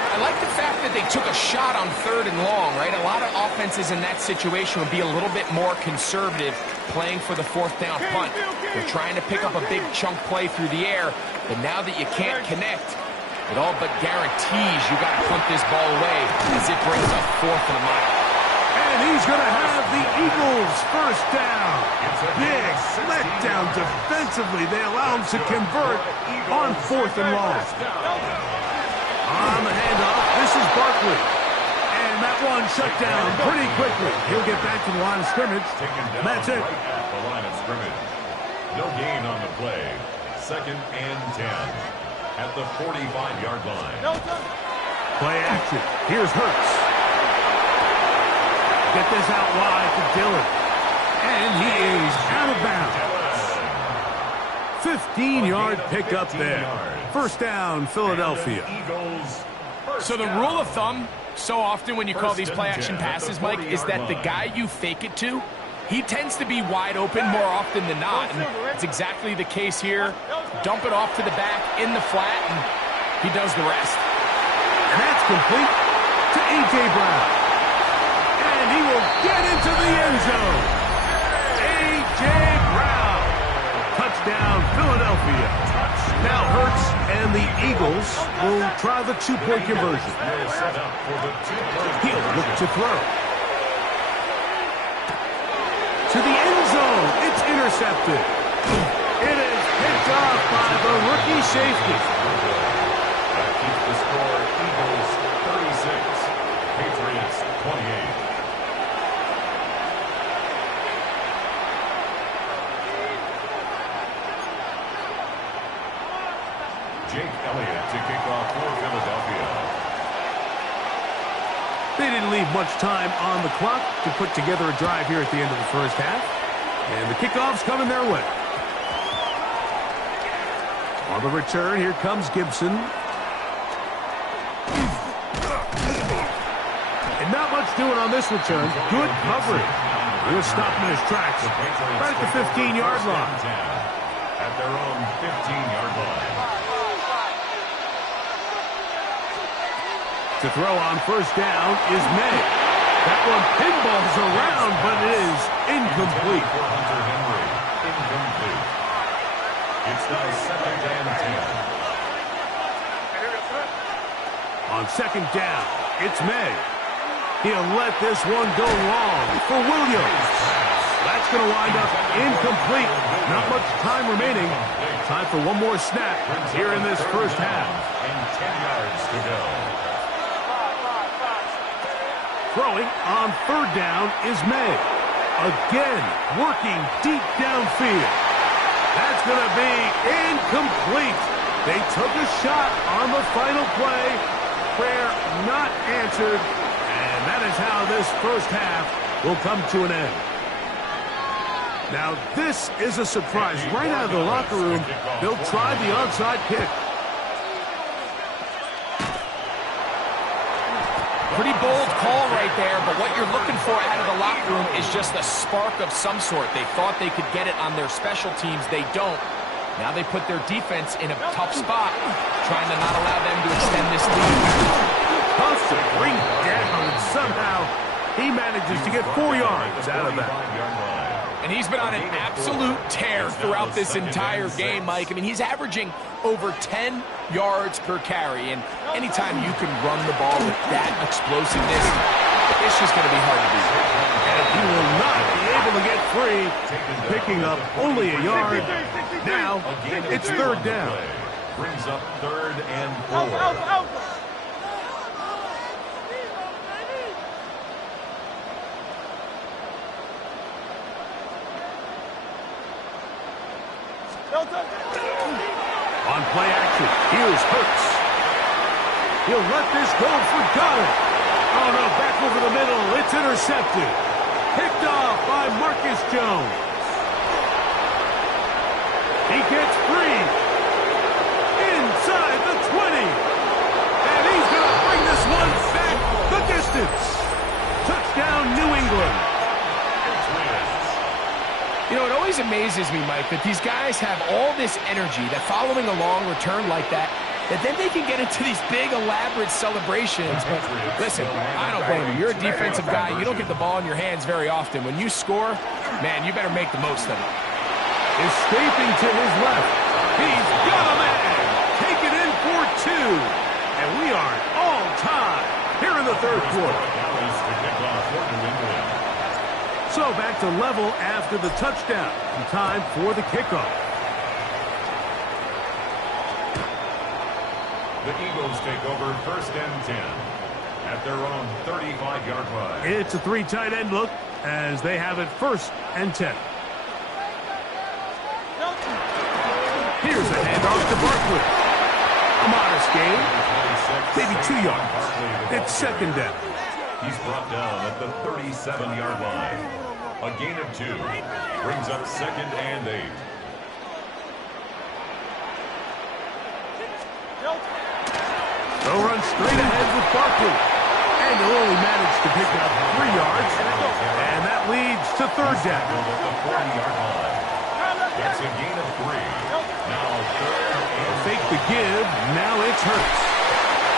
I like the fact that they took a shot on 3rd and long, right? A lot of offenses in that situation would be a little bit more conservative playing for the 4th down punt. They're trying to pick up a big chunk play through the air, but now that you can't connect, it all but guarantees you got to punt this ball away as it brings up 4th and a mile. And he's going to have the Eagles first down. Big letdown defensively. They allow him to convert on 4th and long. On the handoff, this is Barkley. And that one shut down pretty quickly. He'll get back to the line of scrimmage. And that's it. Right at the line of scrimmage. No gain on the play. 2nd and 10. At the 45-yard line. Play action. Here's Hurts. Get this out wide to Dillon. And he is out of bounds. 15-yard pickup there. First down, Philadelphia. So the rule of thumb, so often when you call these play-action passes, Mike, is that the guy you fake it to, he tends to be wide open more often than not. And it's exactly the case here. Dump it off to the back in the flat, and he does the rest. And that's complete to A.J. Brown. And he will get into the end zone. A.J. Brown. Touchdown, Philadelphia. Now Hurts and the Eagles will try the 2-point conversion. He'll look to throw. To the end zone. It's intercepted. It is picked off by the rookie safety. That keeps the score Eagles 36, Patriots 28. Jake Elliott to kick off for Philadelphia. They didn't leave much time on the clock to put together a drive here at the end of the first half. And the kickoff's coming their way. On the return, here comes Gibson. And not much doing on this return. Good coverage. He'll stop him in his tracks. Right at the 15-yard line. At their own 15-yard line. To throw on first down is May. That one pinballs around, but it is incomplete. For Hunter Henry. Incomplete. It's now 2nd and 10. On 2nd down, it's May. He'll let this one go long for Williams. That's going to wind up incomplete. Not much time remaining. Time for one more snap here in this first half. And 10 yards to go. Throwing on 3rd down is May. Again, working deep downfield. That's going to be incomplete. They took a shot on the final play. Prayer not answered. And that is how this first half will come to an end. Now, this is a surprise. Right out of the locker room, they'll try the onside kick. Pretty bold call right there, but what you're looking for out of the locker room is just a spark of some sort. They thought they could get it on their special teams. They don't. Now they put their defense in a tough spot, trying to not allow them to extend this lead. Tough to bring down, and somehow he manages to get 4 yards out of that. And he's been on an absolute tear throughout this entire game, Mike. I mean, he's averaging over 10 yards per carry. And anytime you can run the ball with that explosiveness, it's just going to be hard to beat. And he will not be able to get free, picking up only a yard. Now, it's third down. Brings up 3rd and 4. On play action, here's Hurts. He'll let this go for Goddard. Oh, no, back over the middle. It's intercepted. Picked off by Marcus Jones. He gets free. Inside the 20. And he's going to bring this one back the distance. Touchdown, New England. You know, it always amazes me, Mike, that these guys have all this energy, that following a long return like that then they can get into these big, elaborate celebrations. But listen, I don't blame you. You're a defensive guy. You don't get the ball in your hands very often. When you score, man, you better make the most of it. Escaping to his left. He's got a man. Take it in for 2. And we are all tied here in the third quarter. So back to level after the touchdown. And time for the kickoff. The Eagles take over 1st and 10 at their own 35-yard line. It's a 3 tight end look as they have it 1st and 10. Here's a handoff to Barkley. A modest gain, maybe 2 yards. It's 2nd down. He's brought down at the 37-yard line. A gain of 2 brings up 2nd and 8. They'll run straight ahead with Barkley. And he'll only manage to pick up 3 yards. And that leads to 3rd down. At the 40-yard line. That's a gain of 3. Now 3rd and fake the give. Now it's Hurts.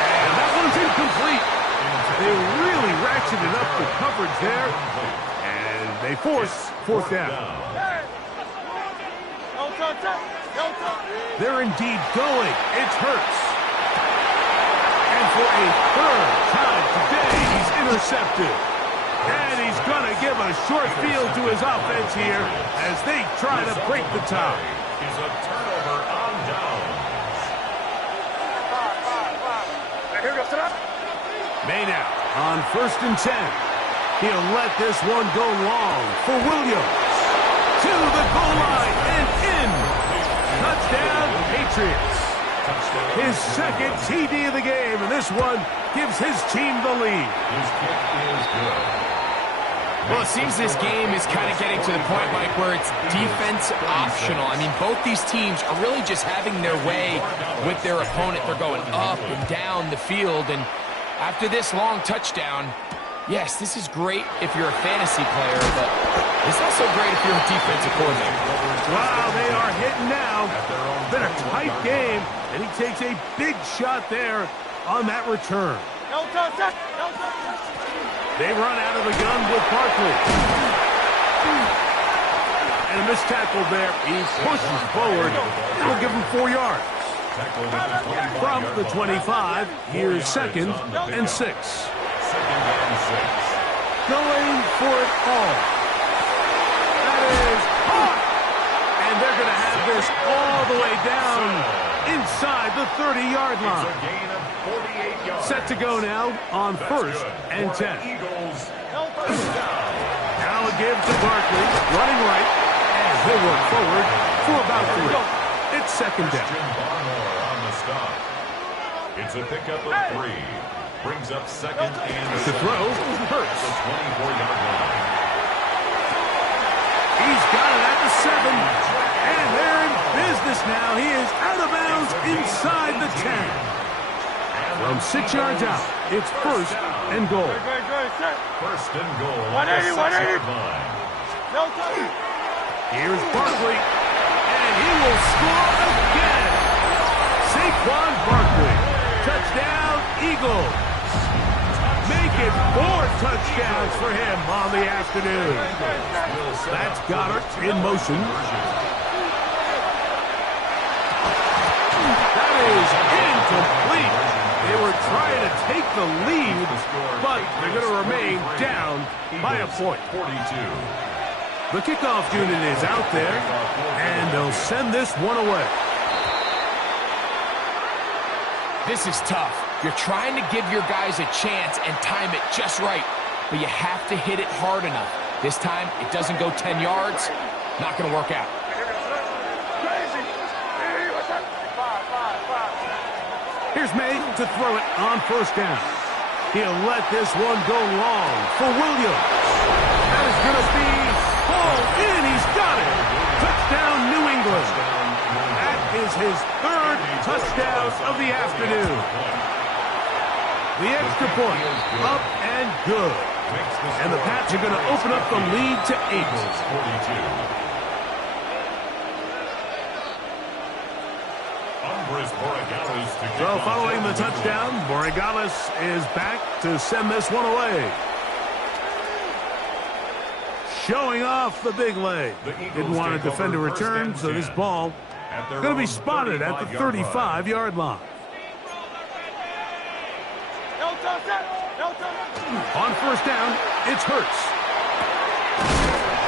And that one's incomplete. They really ratcheted up the coverage there. And they force 4th down. They're indeed going. It's Hurts. And for a 3rd time today, he's intercepted. And he's going to give a short field to his offense here as they try to break the tie. Is a turnover on downs. Maynard on 1st and 10. He'll let this one go long for Williams. To the goal line and in. Touchdown, Patriots. His 2nd TD of the game, and this one gives his team the lead. His kick is good. Well, it seems this game is kind of getting to the point, Mike, where it's defense optional. I mean, both these teams are really just having their way with their opponent. They're going up and down the field, and after this long touchdown, yes, this is great if you're a fantasy player, but it's not so great if you're a defensive coordinator. Wow, they are hitting now. Been a tight game, and he takes a big shot there on that return. They run out of the gun with Barkley. And a missed tackle there. He pushes forward. That'll give him 4 yards. From the 25, here's 2nd and 6. 2nd and 6. Going for it all. That is hot. And they're going to have this all the way down inside the 30-yard line. It's a gain of 48 yards. Set to go now on 1st and 10. Eagles. Now a give to Barkley, running right, and he'll work forward for about 3. It's 2nd down. On the stop. It's a pickup of 3. Brings up 2nd and To throw, Hurts. the 24-yard line. He's got it at the 7. And they're in business now. He is out of bounds inside the 10. From 6 yards out, it's 1st and goal. 1st and goal. 180, 180. Line. Here's Barkley, and he will score again. Saquon Barkley, touchdown Eagles. Make it 4th touchdowns for him on the afternoon. That's Goddard in motion. That is incomplete. They were trying to take the lead, but they're going to remain down by a point. 42. The kickoff unit is out there, and they'll send this one away. This is tough. You're trying to give your guys a chance and time it just right, but you have to hit it hard enough. This time, it doesn't go 10 yards. Not going to work out. Here's May to throw it on first down. He'll let this one go long for Williams. That is going to be hauled in. He's got it. Touchdown, New England. That is his third touchdown of the afternoon. The extra point, up and good. And the Pats are going to open up the lead to 8. So following the touchdown, Borregales is back to send this one away. Showing off the big leg. Didn't want to defend a return, so this ball is going to be spotted at the 35-yard line. On first down, it's Hurts.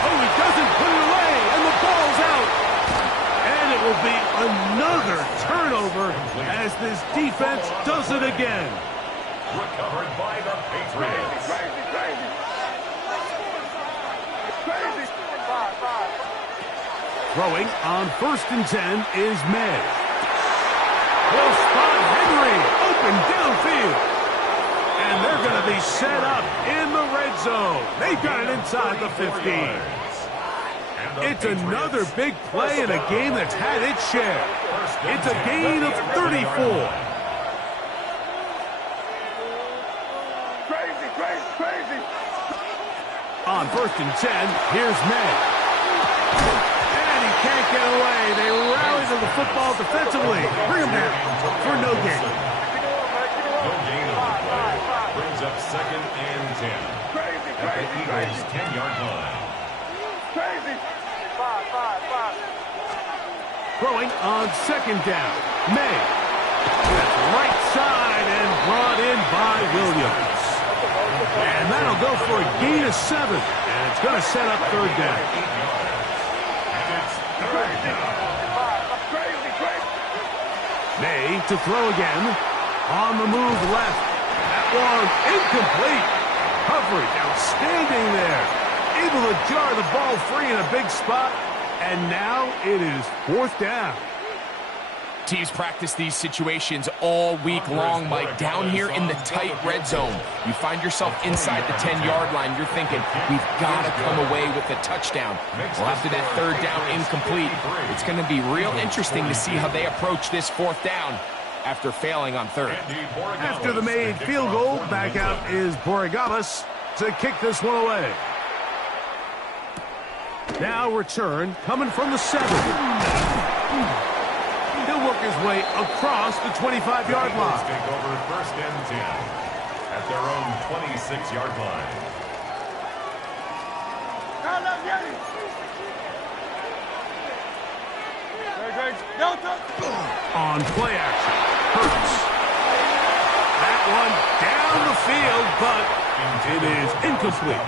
Oh, he doesn't put it away, and the ball's out. And it will be another turnover as this defense does it again. Recovered by the Patriots. Throwing on 1st and 10 is May. Will spot Henry open downfield. And they're going to be set up in the red zone. They got it inside the 15. It's another big play in a game that's had its share. It's a gain of 34. Crazy. On 1st and 10, here's May. And he can't get away. They rally to the football defensively. Bring him down for no gain. No gain on the play. Brings up 2nd and 10. At the Eagles' 10-yard line. Throwing on 2nd down. May. That's right side and brought in by Williams. And that'll go for a gain of 7. And it's going to set up 3rd down. And it's 3rd down. May to throw again. On the move left. That one incomplete. Coverage outstanding there. Able to jar the ball free in a big spot. And now it is 4th down. Teams practice these situations all week long, Mike. Down here in the tight red zone, you find yourself inside the 10-yard line. You're thinking, we've got to come away with a touchdown. Well, after that 3rd down incomplete, it's going to be real interesting to see how they approach this 4th down after failing on 3rd. After the made field goal, back out is Borregales to kick this one away. Now return coming from the 7. He'll work his way across the 25-yard line. Take over 1st and 10 at their own 26-yard line. On play action, Hurts. That one down the field, but it is incomplete.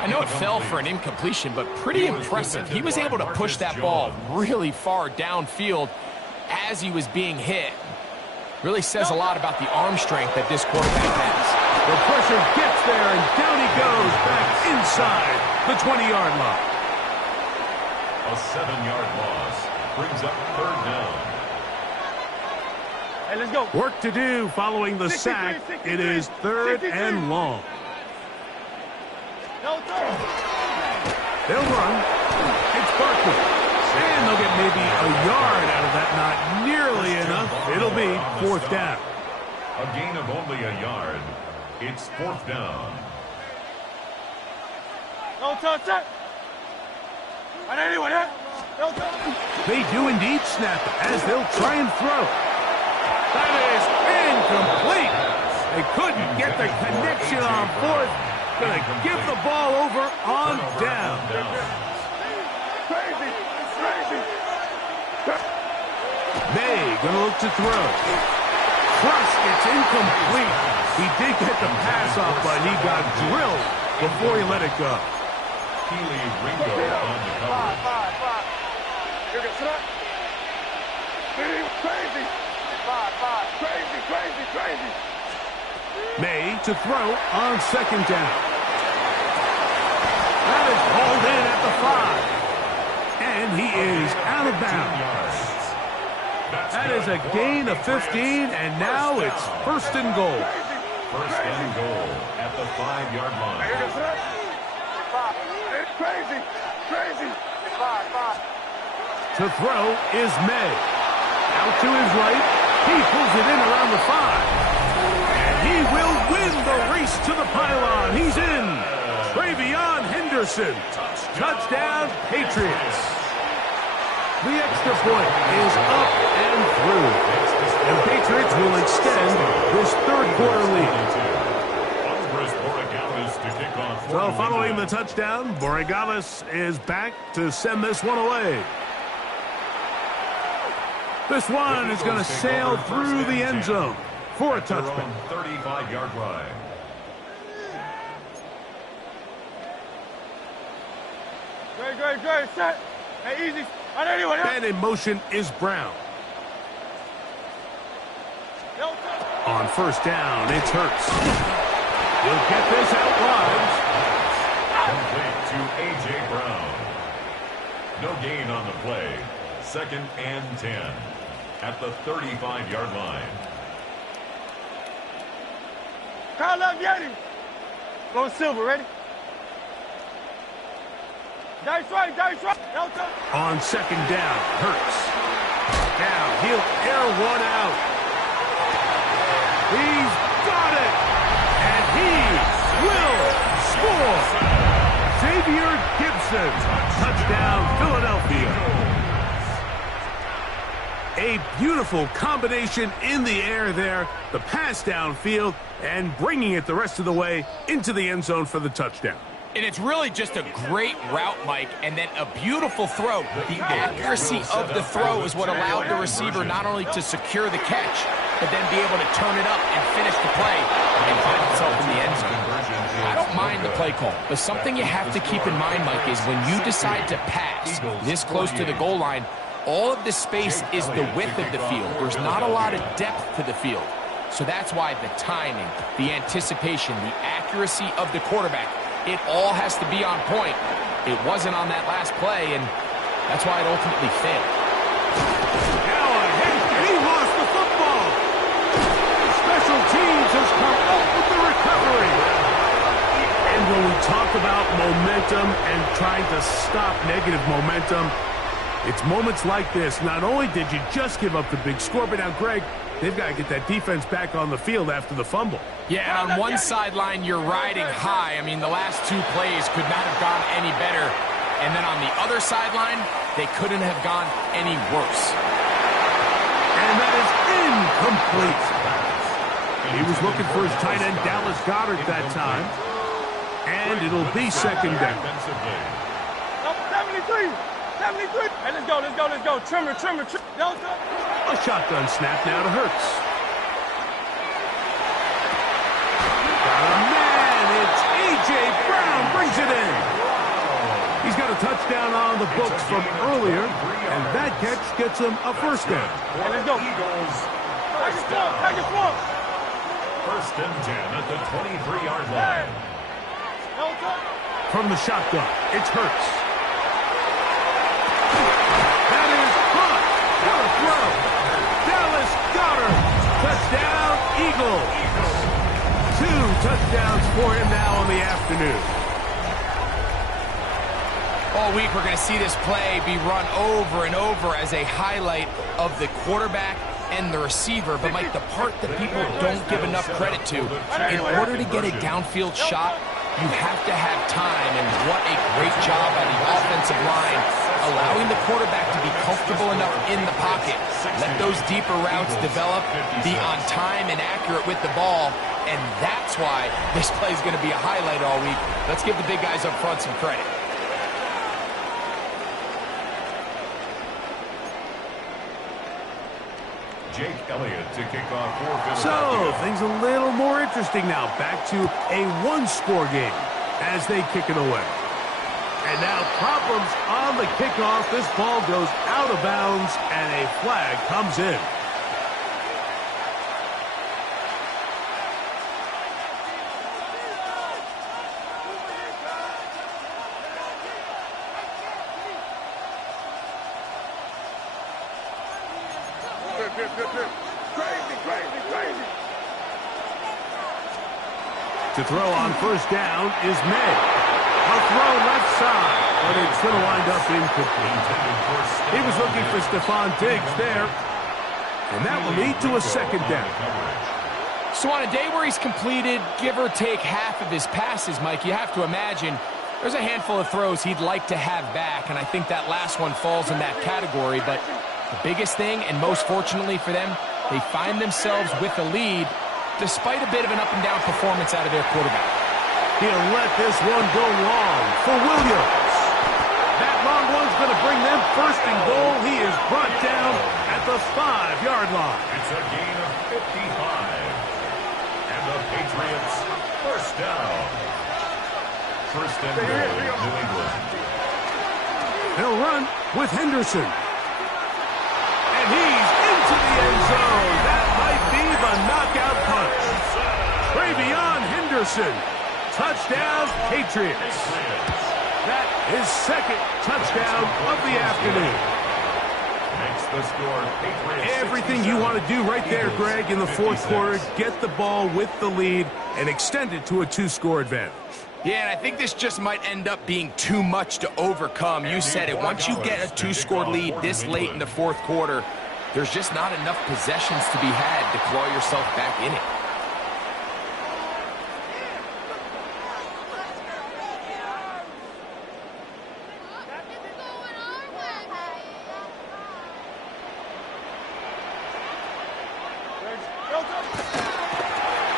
I know it fell for an incompletion, but pretty impressive. He was able to push that ball really far downfield as he was being hit. Really says a lot about the arm strength that this quarterback has. The pressure gets there, and down he goes back inside the 20-yard line. A 7-yard loss brings up 3rd down. Hey, let's go. Work to do following the sack. It is 3rd and long. They'll run. It's Barkley. And they'll get maybe a yard out of that. Not nearly enough. It'll be 4th down. A gain of only a yard. It's 4th down. They do indeed snap it as they'll try and throw. That is incomplete. They couldn't get the connection on 4th. going to give the ball over on down. Crazy, crazy. May going to look to throw. Crush, it's incomplete. He did get the pass off, but he got drilled before he let it go. Keely Ringo on the cover. Five. Here goes up. Crazy. Five. Crazy. May to throw on second down. That is hauled in at the 5. And he is out of bounds. That is a gain of 15, and now it's first and goal. First and goal at the 5-yard line. Here goes up. Five. Crazy. Five. To throw is May. Out to his right. He pulls it in around the 5. And he will win the race to the pylon. He's in. Travion Henderson. Touchdown, Patriots. The extra point is up and through. And Patriots will extend this third-quarter lead. So following the touchdown, Borregales is back to send this one away. This one is going to sail through the end zone for a touchdown. 35-yard line. Great. Set. Hey, easy. And in motion is Brown. On first down, it's Hurts. He'll get this out wide. Complete to A.J. Brown. No gain on the play. Second and 10 at the 35-yard line. Kyle up, Yeti. Go Silver, ready? Dice right. Delta. On second down, Hurts. Now he'll air one out. He's got it. And he will score. Xavier Gibson. Touchdown, Philadelphia. A beautiful combination in the air there. The pass downfield and bringing it the rest of the way into the end zone for the touchdown. And it's really just a great route, Mike, and then a beautiful throw. The accuracy of the throw is what allowed the receiver not only to secure the catch, but then be able to turn it up and finish the play and find himself in the end zone. I don't mind the play call, but something you have to keep in mind, Mike, is when you decide to pass this close to the goal line, all of the space is the width of the field. There's not a lot of depth to the field. So that's why the timing, the anticipation, the accuracy of the quarterback, it all has to be on point. It wasn't on that last play, and that's why it ultimately failed. Now ahead, and he lost the football. Special teams has come up with the recovery. And when we talk about momentum and trying to stop negative momentum, it's moments like this. Not only did you just give up the big score, but now, Greg, they've got to get that defense back on the field after the fumble. Yeah, and on one sideline, you're riding high. I mean, the last two plays could not have gone any better. And then on the other sideline, they couldn't have gone any worse. And that is incomplete. He was looking for his tight end, Dallas Goedert, that time. And it'll be second down. 73. Hey, let's go. Trimmer. Delta. A shotgun snap now to Hurts. Got a man. It's A.J. Brown brings it in. He's got a touchdown on the books from earlier, and that catch gets him a first down. Hey, let's go. Eagles. Take it for. First and 10 at the 23-yard line. Delta. From the shotgun, it's Hurts. That is caught. What a throw. Dallas Goedert. Touchdown, Eagles. 2 touchdowns for him now on the afternoon. All week, we're going to see this play be run over and over as a highlight of the quarterback and the receiver. But, Mike, the part that people don't give enough credit to, in order to get a downfield shot, you have to have time. And what a great job by the offensive line of allowing the quarterback to be comfortable enough in the pocket. Let those deeper routes develop, be on time and accurate with the ball, and that's why this play is going to be a highlight all week. Let's give the big guys up front some credit. Jake Elliott to kick off for Philadelphia. So, things a little more interesting now. Back to a one-score game as they kick it away. And now problems on the kickoff. This ball goes out of bounds, and a flag comes in. Crazy. To throw on first down is May. A throw left side, but it's going to wind up incomplete. He was looking for Stephon Diggs there, and that will lead to a second down. So on a day where he's completed, give or take half of his passes, Mike, you have to imagine there's a handful of throws he'd like to have back, and I think that last one falls in that category. But the biggest thing, and most fortunately for them, they find themselves with a lead despite a bit of an up-and-down performance out of their quarterback. He'll let this one go long for Williams. That long one's going to bring them first and goal. He is brought down at the 5-yard line. It's a gain of 55. And the Patriots first down. First and goal, New England. He'll run with Henderson. And he's into the end zone. That might be the knockout punch. Travion Henderson. Touchdown, Patriots. That is second touchdown of the afternoon. Makes the score Patriots. Everything you want to do right there, Greg, in the fourth quarter. Get the ball with the lead and extend it to a 2-score advantage. Yeah, and I think this just might end up being too much to overcome. You said it. Once you get a 2-score lead this late in the fourth quarter, there's just not enough possessions to be had to claw yourself back in it.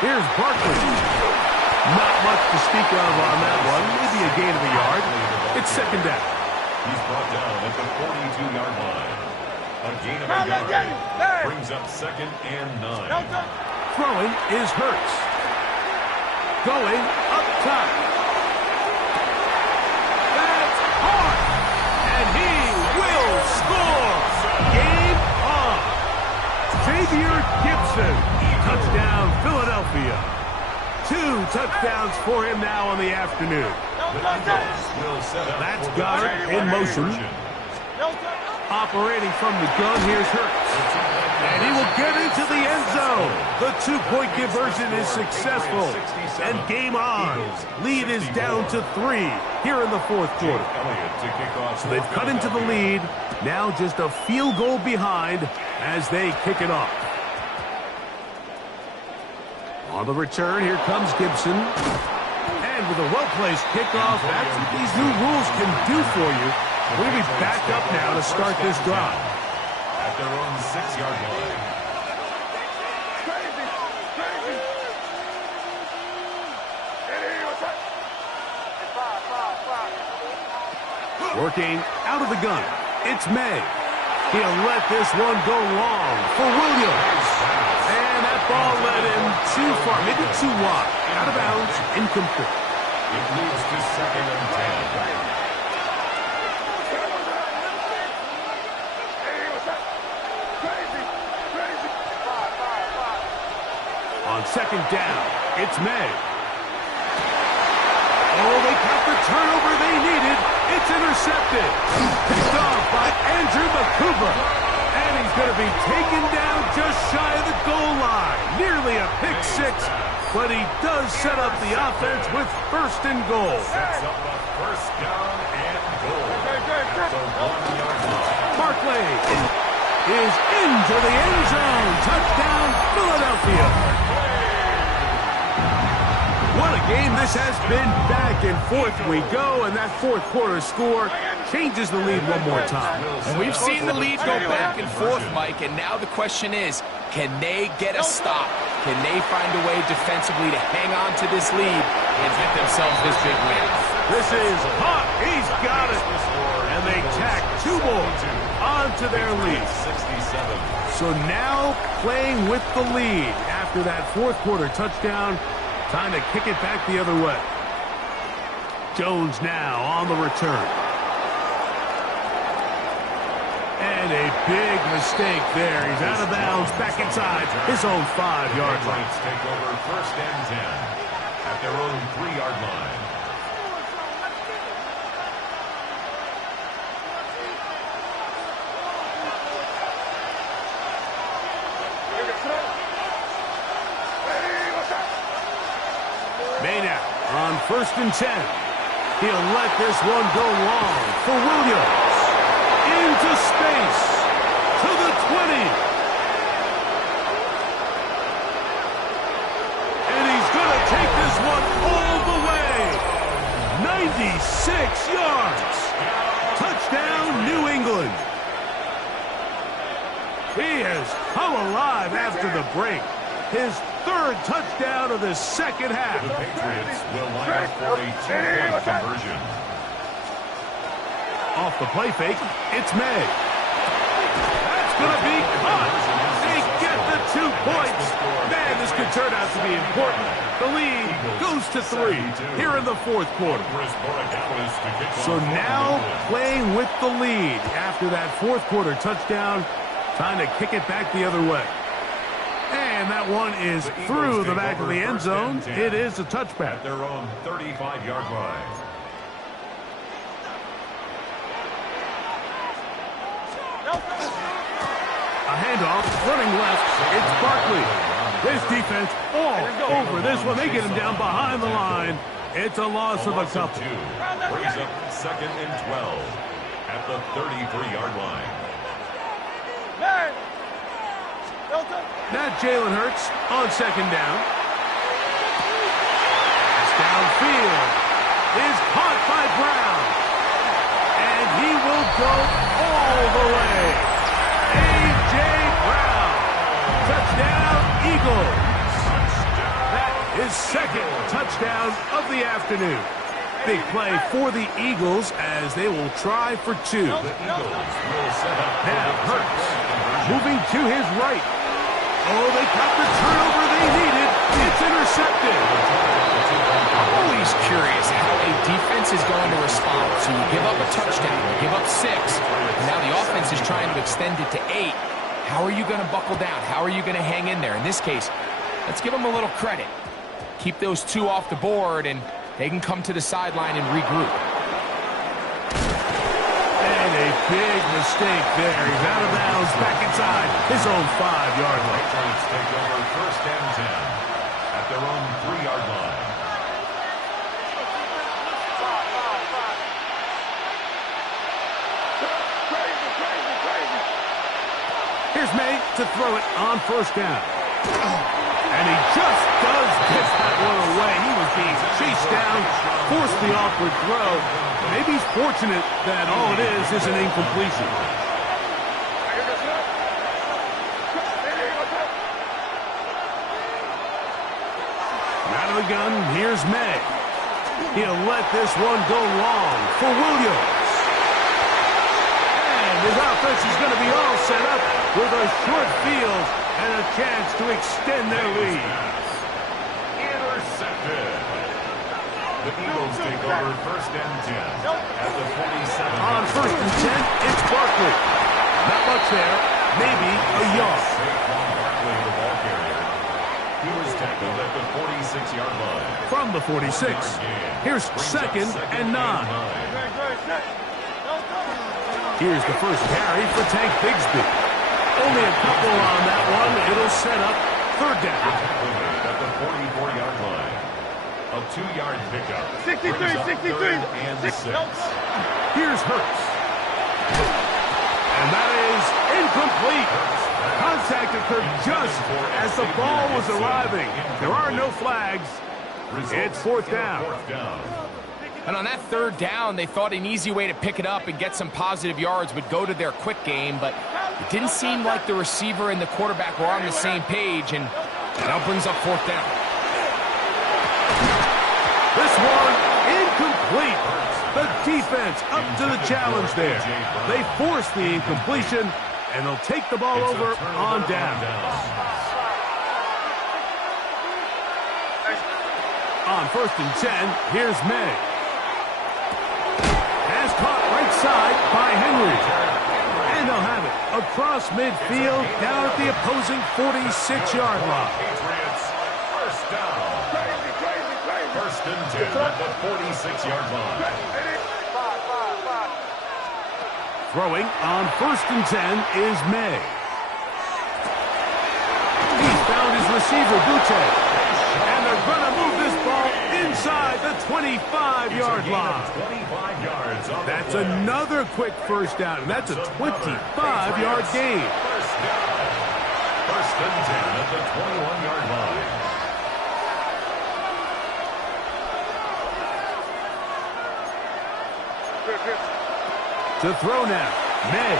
Here's Barkley. Not much to speak of on that one. Maybe a gain of a yard. It's second down. He's brought down at the 42-yard line. A gain of a yard brings up second and 9. Throwing is Hurts. Going up top. That's hard. And he will score. Game on. Xavier Gibson. Touchdown, Philadelphia. 2 touchdowns for him now on the afternoon. That's Goddard in motion. Operating from the gun, here's Hurts. And he will get into the end zone. The 2-point conversion is successful. And game on. Lead is down to 3 here in the fourth quarter. So they've cut into the lead. Now just a field goal behind as they kick it off. On the return, here comes Gibson. And with a well-placed kickoff, that's what these new rules can do for you. We'll be backed up now to start this drive. At their own 6-yard line. Working out of the gun, it's May. He'll let this one go long for Williams. And that ball led him too far, maybe too wide. Out of bounds, incomplete. It leads to second and 10. On second down, it's May. Oh, they got the turnover they needed. It's intercepted. Picked off by Andrew McCooper. And he's going to be taken down just shy of the goal line. Nearly a pick six, but he does set up the offense with first and goal. Sets up a first down and goal. At the 1-yard line. Barkley is into the end zone. Touchdown, Philadelphia. What a game this has been. Back and forth we go, and that fourth quarter score changes the lead one more time. And we've seen the lead go back and forth, Mike, and now the question is, can they get a stop? Can they find a way defensively to hang on to this lead and get themselves this big win? This is hot. He's got it. And they tack 2 more onto their lead. So now playing with the lead after that fourth quarter touchdown, time to kick it back the other way. Jones now on the return. And a big mistake there. He's out of bounds, back inside his own 5-yard line. Take over 1st and 10 at their own 3-yard line. Maynard on 1st and 10. He'll let this one go long for Williams. Into space to the 20. And he's going to take this one all the way. 96 yards. Touchdown, New England. He has come alive after the break. His 3rd touchdown of the second half. The Patriots will line up for a 2-point conversion. Off the play fake, it's May. That's going to be caught. They get the 2 points. Man, this could turn out to be important. The lead goes to 3 here in the fourth quarter. So now playing with the lead after that fourth quarter touchdown, time to kick it back the other way. And that one is through the back of the end zone. It is a touchback. At their own 35-yard line. A handoff, running left. It's Barkley. This defense all over this one. They get him down behind the line. It's a loss of a couple. Brings up 2nd and 12 at the 33-yard line. Not Jalen Hurts on 2nd down. Pass downfield is caught by Brown. And he will go all the way. A.J. Brown. Touchdown, Eagles. That is 2nd touchdown of the afternoon. Big play for the Eagles as they will try for 2. Now Hurts moving to his right. Oh, they got the turnover they needed. It's intercepted. I'm always curious how a defense is going to respond. So you give up a touchdown, you give up 6, and now the offense is trying to extend it to 8. How are you going to buckle down? How are you going to hang in there? In this case, let's give them a little credit. Keep those 2 off the board, and they can come to the sideline and regroup. And a big mistake there. He's out of bounds, back inside his own 5-yard line. Patriots take over 1st and 10 at their own 3-yard line. Here's May to throw it on 1st down. And he just does get that one away. He was being chased down, forced the awkward throw. Maybe he's fortunate that all it is an incompletion. Out of the gun, here's May. He'll let this one go long for Williams. And his offense is going to be all set up with a short field and a chance to extend their lead. Intercepted. The Eagles take over 1st and 10 at the 47. On 1st and 10, it's Barkley. Not much there. Maybe a yard. Saquon Barkley, the ball carrier. He was tackled at the 46-yard line. From the 46, here's 2nd and 9. Here's the first carry for Tank Bigsby. Only a couple on that one. It'll set up 3rd down. At the 44-yard line. A 2-yard pickup. 63. 3rd and 6. Here's Hurts. And that is incomplete. Contact occurred just as the ball was arriving. There are no flags. It's 4th down. And on that third down, they thought an easy way to pick it up and get some positive yards would go to their quick game, but it didn't seem like the receiver and the quarterback were on the same page, and that brings up fourth down. This one incomplete. The defense up to the challenge there. They force the incompletion, and they'll take the ball over on down. On 1st and 10, here's May. Pass caught right side by Henry. And they'll have it across midfield down at the opposing 46-yard line. Patriots, first down. First and 10 at the 46-yard line. Throwing on 1st and 10 is May. He's found his receiver, Butte. And they're going to move this ball inside the 25-yard line. 25 yards on the That's play. another quick first down. That's a 25-yard gain. First down. First and 10 at the 21-yard line. To throw now, May.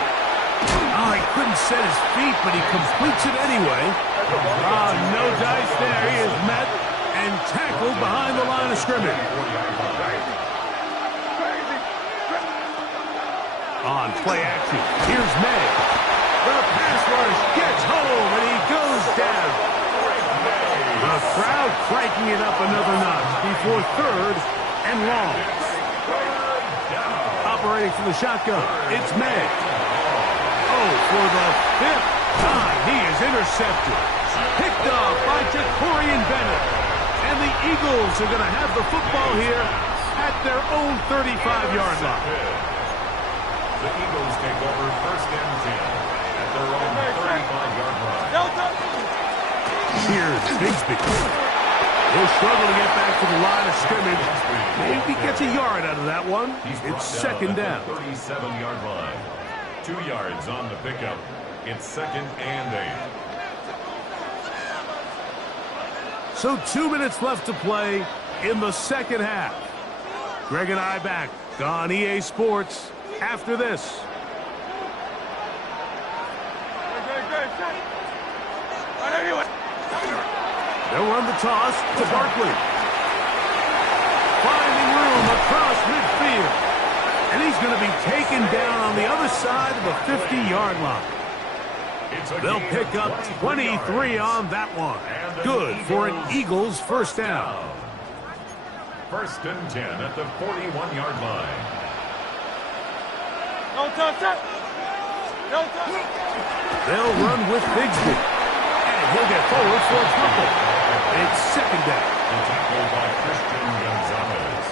Oh, he couldn't set his feet, but he completes it anyway. Oh, no dice there. He is met and tackled behind the line of scrimmage. On play action, here's May. The pass rush gets home, and he goes down. The crowd cranking it up another notch before 3rd and long. Operating from the shotgun, it's May. Oh, for the 5th time, he is intercepted. Picked off by Jacorian Bennett. And the Eagles are going to have the football here at their own 35-yard line. The Eagles take over first and 10 at their own 35-yard line. Here's Bigsby. He'll struggle to get back to the line of scrimmage. Maybe gets a yard out of that one. It's second down. 37-yard line. 2 yards on the pickup. It's 2nd and 8. So 2 minutes left to play in the second half. Greg and I back on EA Sports after this. They'll run the toss to Barkley. Finding room across midfield. And he's going to be taken down on the other side of the 50-yard line. They'll pick up 23 on that one. Good for an Eagles first down. First and 10 at the 41-yard line. They'll run with Bigsby. And he'll get forward for a fumble. It's second down. And tackled by Christian Gonzalez.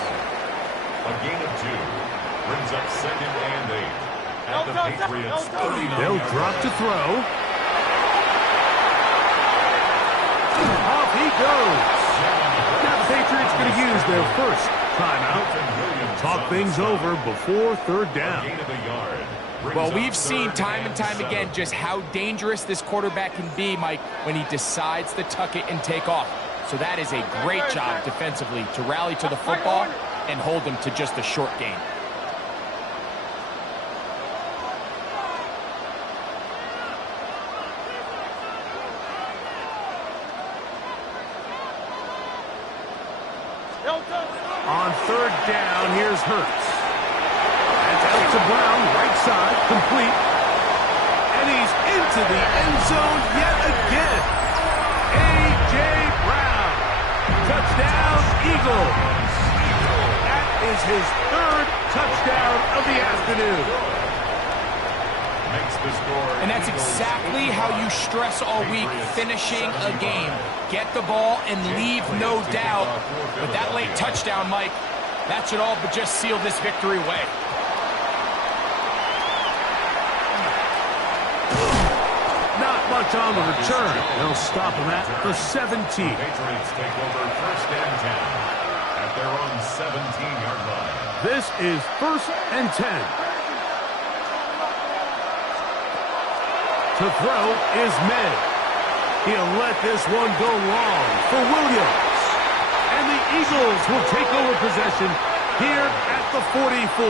A gain of 2 brings up 2nd and 8 at the Patriots 39. They'll drop to throw. Off he goes. Now the Patriots going to use their first timeout. Talk things over before 3rd down. Gain of a yard. Well, we've seen time and time again just how dangerous this quarterback can be, Mike, when he decides to tuck it and take off. So that is a great job defensively to rally to the football and hold him to just a short gain. On 3rd down, here's Hurts. That's out to Brown, right side, complete. And he's into the end zone yet again. A.J. Brown. Touchdown, Eagles. That is his 3rd touchdown of the afternoon. Makes the score. And that's exactly how you stress all week, finishing a game. Get the ball and leave no doubt. With that late touchdown, Mike, that should all but just seal this victory away. Not much on the return. They'll stop him at the 17. Patriots take over first and 10 at their own 17-yard line. This is 1st and 10. To throw is May. He'll let this one go long for Williams. And the Eagles will take over possession here at the 44.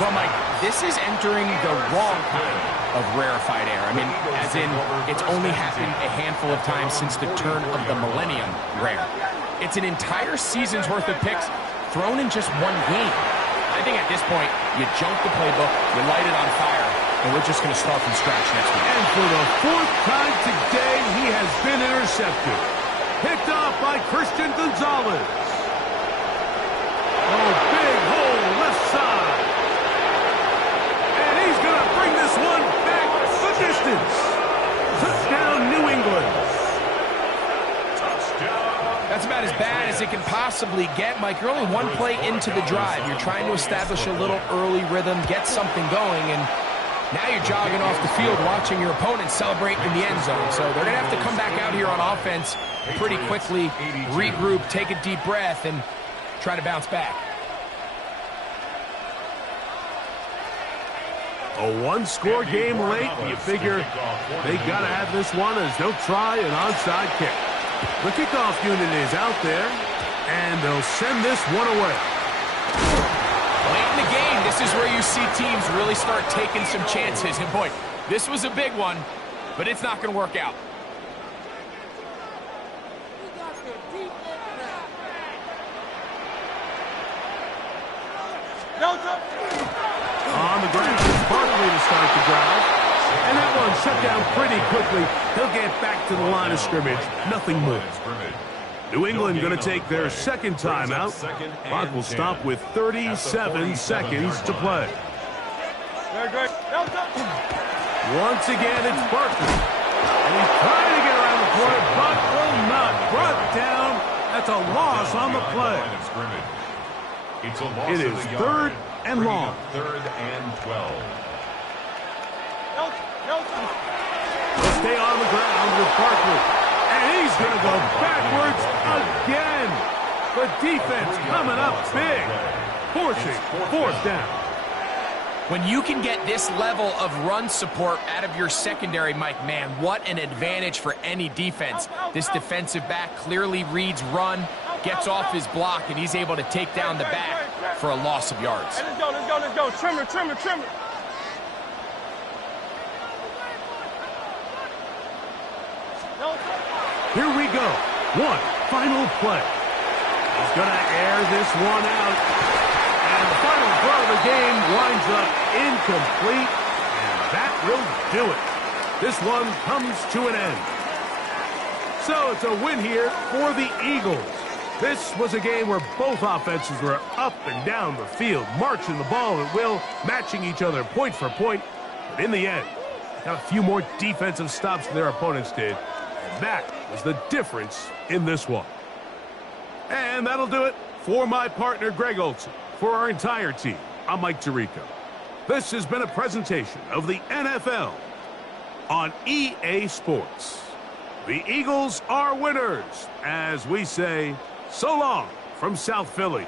Well, Mike, this is entering the wrong kind of rarefied air. I mean, as in, it's only happened a handful of times since the turn of the millennium rare. It's an entire season's worth of picks thrown in just one game. I think at this point, you jump the playbook, you light it on fire, and we're just going to start from scratch next week. And for the 4th time today, he has been intercepted. Picked off by Christian Gonzalez. Oh, big hole left side. And he's going to bring this one back the distance. Touchdown, New England. That's about as bad as it can possibly get, Mike. You're only one play into the drive. You're trying to establish a little early rhythm, get something going, and now you're jogging off the field watching your opponent celebrate in the end zone. So they're going to have to come back out here on offense pretty quickly, regroup, take a deep breath, and try to bounce back. A one-score game late. You figure they got to have this one as they'll try an onside kick. The kickoff unit is out there, and they'll send this one away. Late in the game, this is where you see teams really start taking some chances. And boy, this was a big one, but it's not going to work out. On the ground, it's Barkley to start the drive. And that one shut down pretty quickly. He'll get back to the line of scrimmage. Nothing more. New England going to take their second timeout. Clock will stop with 37 seconds to play. Once again, it's Barkley. And he's trying to get around the corner, but will not. Brought down. That's a loss on the play. It is 3rd and long. 3rd and 12. Stay on the ground with Barkley. And he's going to go backwards again. The defense coming up big. Forcing 4th down. When you can get this level of run support out of your secondary, Mike, man, what an advantage for any defense. This defensive back clearly reads run, gets off his block, and he's able to take down the back for a loss of yards. Hey, let's go. Trimmer. Here we go. One final play. He's going to air this one out. And the final throw of the game winds up incomplete. And that will do it. This one comes to an end. So it's a win here for the Eagles. This was a game where both offenses were up and down the field, marching the ball at will, matching each other point for point. But in the end, got a few more defensive stops than their opponents did. And that was the difference in this one. And that'll do it for my partner, Greg Olson. For our entire team, I'm Mike Tirico. This has been a presentation of the NFL on EA Sports. The Eagles are winners, as we say, so long from South Philly.